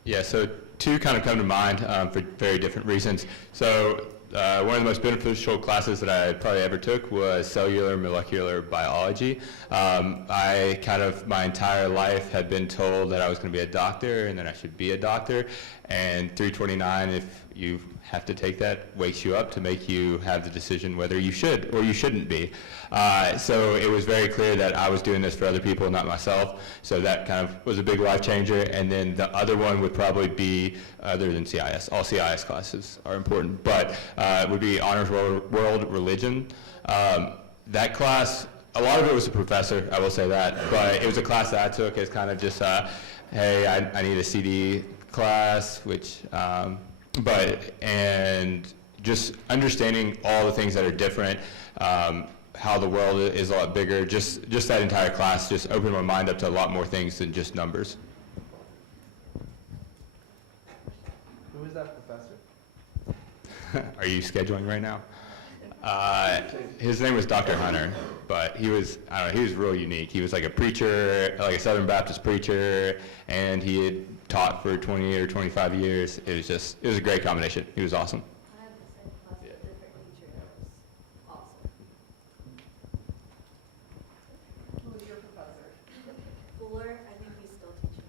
Yeah, so two kind of come to mind for very different reasons. So one of the most beneficial classes that I probably ever took was cellular molecular biology. I kind of my entire life had been told that I was going to be a doctor and that I should be a doctor. And 329, if you have to take that, wakes you up to make you have the decision whether you should or you shouldn't be. So it was very clear that I was doing this for other people, not myself. So that kind of was a big life changer. And then the other one would probably be, other than CIS, all CIS classes are important, but it would be Honors World Religion. That class, a lot of it was a professor, I will say that, but it was a class that I took as kind of just, hey, I need a CD class, which, and just understanding all the things that are different, how the world is a lot bigger, just that entire class just opened my mind up to a lot more things than just numbers. Who is that professor? Are you scheduling right now? His name was Dr. Hunter, but he was, I don't know, he was real unique. He was like a preacher, like a Southern Baptist preacher, and he had taught for 20 or 25 years. It was a great combination. He was awesome. I had the same class with a different teacher. That was awesome. Who was your professor? Fuller, I think he's still teaching.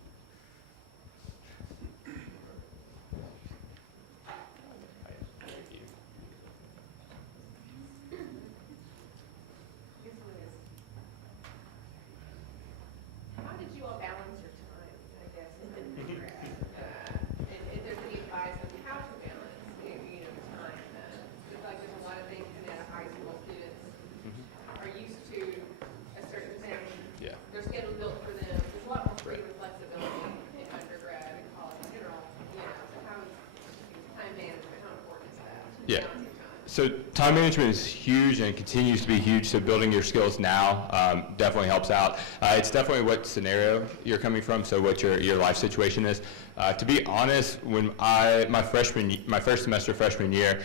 How did you all balance your time, I guess, in undergrad? And if there's any advice on how to balance, time? It's like there's a lot of things that high school students are used to a certain thing. Yeah. Their schedule built for them. There's a lot more freedom and flexibility in undergrad and college in general. So how is time management, how important is that? Yeah. Balancing time. So time management is huge and continues to be huge, so building your skills now definitely helps out. It's definitely what scenario you're coming from, so what your life situation is. To be honest, when my first semester freshman year,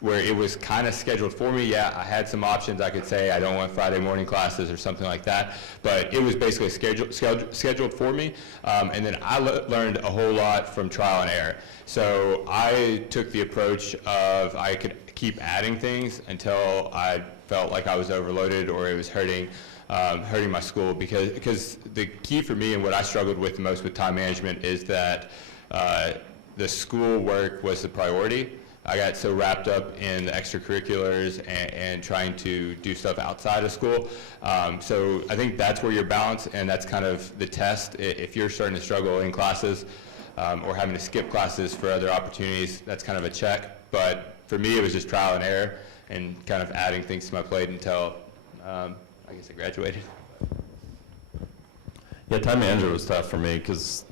where it was kind of scheduled for me, yeah, I had some options. I could say I don't want Friday morning classes or something like that, but it was basically scheduled for me, and then I learned a whole lot from trial and error. So I took the approach of I could keep adding things until I felt like I was overloaded or it was hurting my school, because the key for me and what I struggled with the most with time management is that the school work was the priority. I got so wrapped up in the extracurriculars and trying to do stuff outside of school. So I think that's where your balance, and that's kind of the test. If you're starting to struggle in classes or having to skip classes for other opportunities, that's kind of a check. But for me, it was just trial and error and kind of adding things to my plate until I guess I graduated. Yeah, time management was tough for me because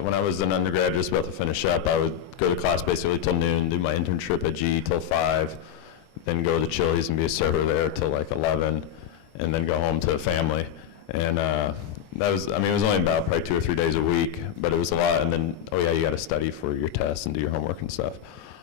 when I was an undergrad just about to finish up, I would go to class basically till noon, do my internship at GE till 5, then go to Chili's and be a server there till like 11, and then go home to a family. And that was, I mean, it was only about probably 2 or 3 days a week, but it was a lot. And then, oh yeah, you got to study for your tests and do your homework and stuff.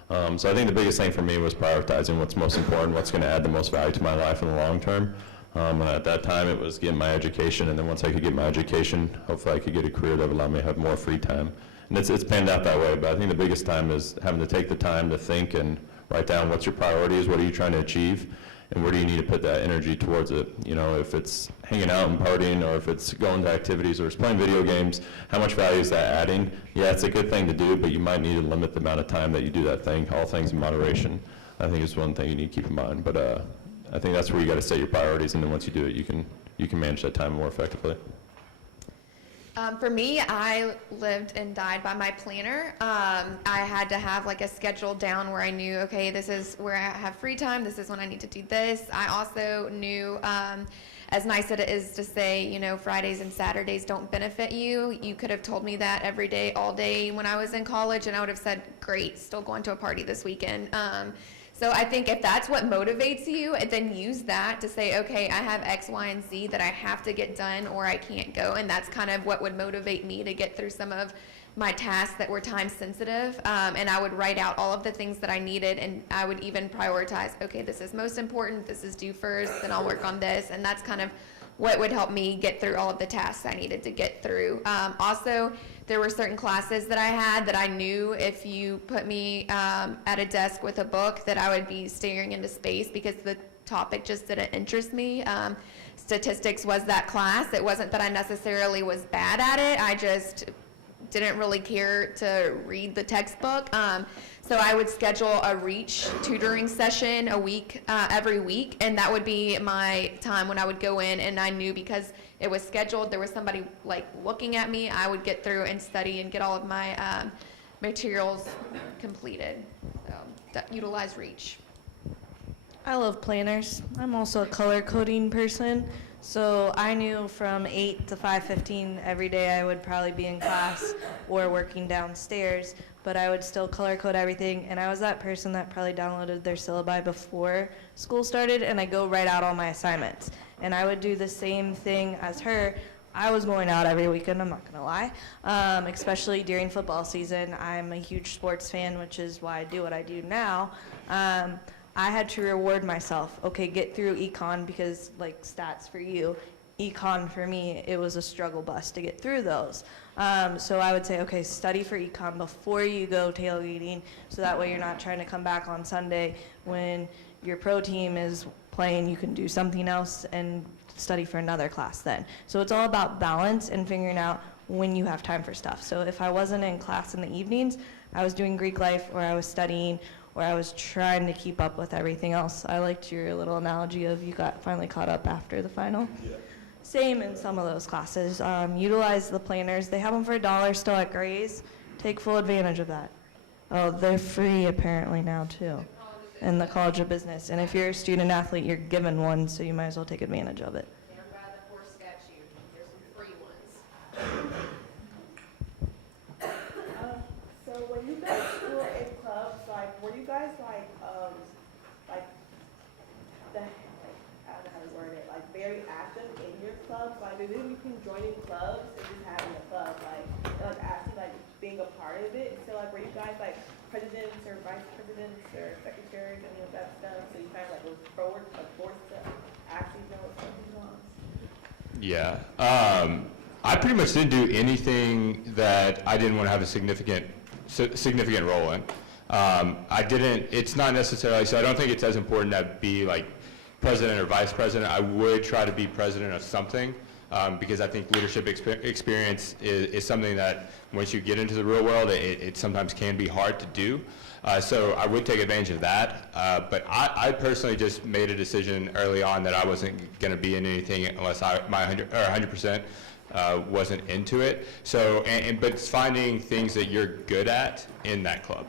So I think the biggest thing for me was prioritizing what's most important, what's going to add the most value to my life in the long term. At that time, it was getting my education, and then once I could get my education, hopefully I could get a career that would allow me to have more free time. And it's panned out that way, but I think the biggest time is having to take the time to think and write down what's your priorities, what are you trying to achieve, and where do you need to put that energy towards it. You know, if it's hanging out and partying, or if it's going to activities, or it's playing video games, how much value is that adding? Yeah, it's a good thing to do, but you might need to limit the amount of time that you do that thing, all things in moderation. I think it's one thing you need to keep in mind, but I think that's where you got to set your priorities, and then once you do it, you can manage that time more effectively. For me, I lived and died by my planner. I had to have like a schedule down where I knew, okay, this is where I have free time. This is when I need to do this. I also knew, as nice as it is to say, you know, Fridays and Saturdays don't benefit you. You could have told me that every day, all day when I was in college, and I would have said, great, still going to a party this weekend. So I think if that's what motivates you, and then use that to say, okay, I have X, Y, and Z that I have to get done or I can't go. And that's kind of what would motivate me to get through some of my tasks that were time sensitive. And I would write out all of the things that I needed, and I would even prioritize, okay, this is most important, this is due first, then I'll work on this. And that's kind of what would help me get through all of the tasks I needed to get through. Also, there were certain classes that I had that I knew if you put me at a desk with a book that I would be staring into space because the topic just didn't interest me. Statistics was that class. It wasn't that I necessarily was bad at it. I just didn't really care to read the textbook. So I would schedule a REACH tutoring session a week, every week, and that would be my time when I would go in, and I knew because it was scheduled, there was somebody like looking at me, I would get through and study and get all of my materials completed. So utilize REACH. I love planners. I'm also a color coding person. So I knew from 8 to 5:15 every day I would probably be in class or working downstairs, but I would still color code everything. And I was that person that probably downloaded their syllabi before school started, and I go write out all my assignments. And I would do the same thing as her. I was going out every weekend, I'm not gonna lie, especially during football season. I'm a huge sports fan, which is why I do what I do now. I had to reward myself. Okay, get through econ because like stats for you, econ for me, it was a struggle bus to get through those. So I would say, okay, study for econ before you go tailgating, so that way you're not trying to come back on Sunday when your pro team is playing, you can do something else and study for another class then. So it's all about balance and figuring out when you have time for stuff. So if I wasn't in class in the evenings, I was doing Greek life or I was studying or I was trying to keep up with everything else. I liked your little analogy of you got finally caught up after the final. Yeah. Same in some of those classes. Utilize the planners. They have them for $1 still at Gray's. Take full advantage of that. Oh, they're free apparently now too in the College of Business. And if you're a student athlete, you're given one, so you might as well take advantage of it. Stand by the horse statue. There's some free ones. So when you guys were in clubs, like, were you guys like I don't know how to word it, like very active in your clubs? Like, did you can join in clubs and just having a club, like, and, like actually like being a part of it? So like, were you guys like presidents or vice presidents or secretaries, any of that stuff? So you kind of like was forced to actually know what's going on? Yeah. I pretty much didn't do anything that I didn't want to have a significant role in. It's not necessarily, so I don't think it's as important to be like president or vice president. I would try to be president of something because I think leadership experience is something that once you get into the real world, it sometimes can be hard to do. So I would take advantage of that. But I personally just made a decision early on that I wasn't going to be in anything unless my 100% wasn't into it. So, but it's finding things that you're good at in that club.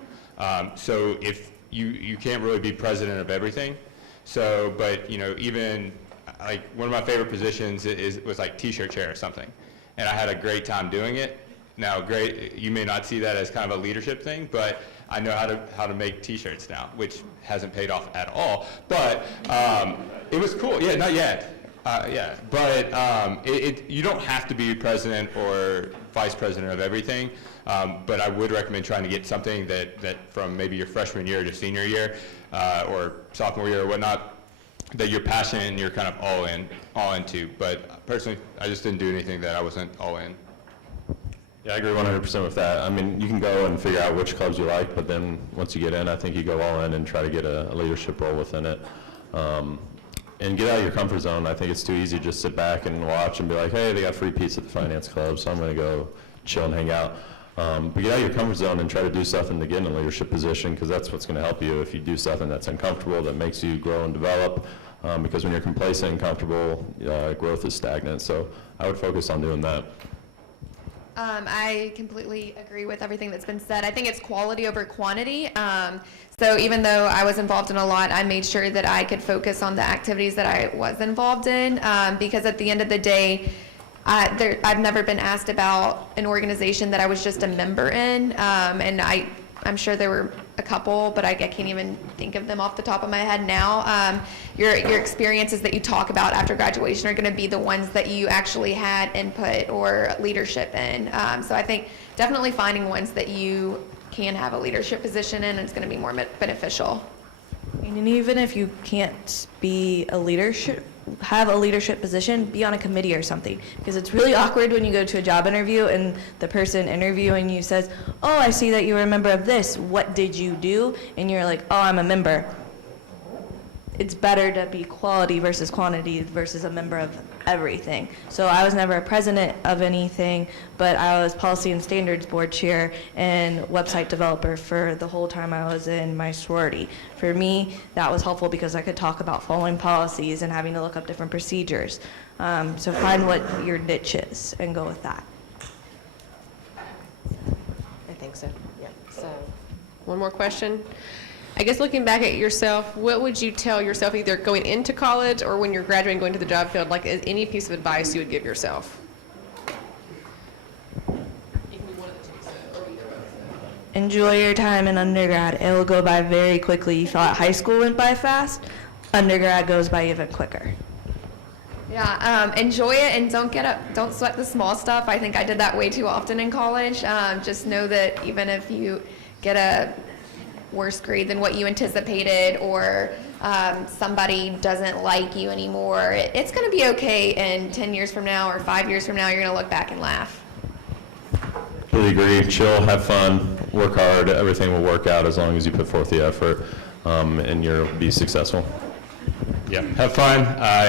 So if you can't really be president of everything. So, but you know, even like one of my favorite positions was like t-shirt chair or something, and I had a great time doing it. Now, you may not see that as kind of a leadership thing, but I know how to make t-shirts now, which hasn't paid off at all. But it was cool. Yeah, not yet. Yeah, but you don't have to be president or vice president of everything, but I would recommend trying to get something that from maybe your freshman year to senior year or sophomore year or whatnot, that you're passionate and you're kind of all into. But personally, I just didn't do anything that I wasn't all in. Yeah, I agree 100% with that. I mean, you can go and figure out which clubs you like, but then once you get in, I think you go all in and try to get a leadership role within it. And get out of your comfort zone. I think it's too easy to just sit back and watch and be like, hey, they got free pizza at the finance club, so I'm going to go chill and hang out. But get out of your comfort zone and try to do something to get in a leadership position, because that's what's going to help you if you do something that's uncomfortable, that makes you grow and develop. Because when you're complacent and comfortable, growth is stagnant. So I would focus on doing that. I completely agree with everything that's been said. I think it's quality over quantity. So even though I was involved in a lot, I made sure that I could focus on the activities that I was involved in, because at the end of the day, I've never been asked about an organization that I was just a member in, and I'm sure there were a couple, but I can't even think of them off the top of my head now. Your experiences that you talk about after graduation are going to be the ones that you actually had input or leadership in. So I think definitely finding ones that you can have a leadership position in, it's going to be more beneficial. And even if you can't be a leadership have a leadership position, be on a committee or something. Because it's really awkward when you go to a job interview and the person interviewing you says, oh, I see that you were a member of this. What did you do? And you're like, oh, I'm a member. It's better to be quality versus quantity versus a member of everything. So I was never a president of anything, but I was policy and standards board chair and website developer for the whole time I was in my sorority. For me, that was helpful because I could talk about following policies and having to look up different procedures. So find what your niche is and go with that. I think so, yeah. So, one more question. I guess looking back at yourself, what would you tell yourself either going into college or when you're graduating, going to the job field, like any piece of advice you would give yourself? Enjoy your time in undergrad. It will go by very quickly. You thought high school went by fast. Undergrad goes by even quicker. Yeah, enjoy it and don't sweat the small stuff. I think I did that way too often in college. Just know that even if you get a worse grade than what you anticipated, or somebody doesn't like you anymore, it's going to be okay. And 10 years from now or 5 years from now, you're going to look back and laugh. Really agree. Chill, have fun, work hard. Everything will work out as long as you put forth the effort, and you'll be successful. Yeah, have fun,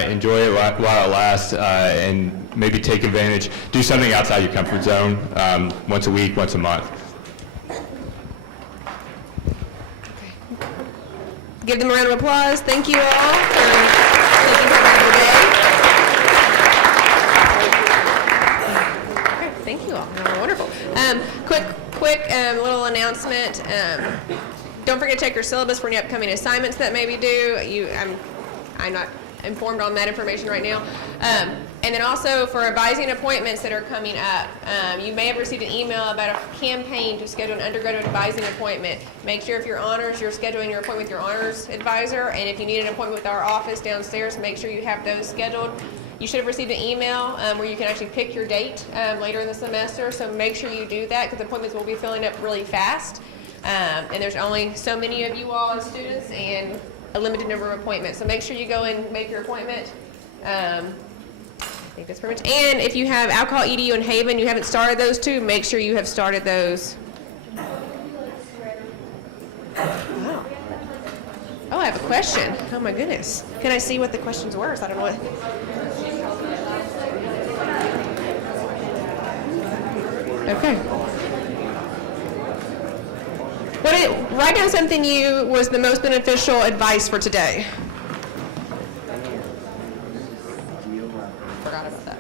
enjoy it while it lasts, and maybe take advantage. Do something outside your comfort zone, once a week, once a month. Give them a round of applause. Thank you all for taking time out of your day. Okay, thank you all. You're wonderful. Quick little announcement. Don't forget to check your syllabus for any upcoming assignments that may be due. I'm not informed on that information right now. And then also for advising appointments that are coming up, you may have received an email about a campaign to schedule an undergraduate advising appointment. Make sure if you're honors, you're scheduling your appointment with your honors advisor, and if you need an appointment with our office downstairs, make sure you have those scheduled. You should have received an email where you can actually pick your date later in the semester, so make sure you do that because appointments will be filling up really fast. And there's only so many of you all as students and a limited number of appointments. So make sure you go and make your appointment. I think that's pretty much. And if you have Alcohol EDU and Haven, you haven't started those two, make sure you have started those. Wow. Oh, I have a question. Oh my goodness. Can I see what the questions were? So I don't know what. Okay. Write down something you was the most beneficial advice for today. Forgot about that.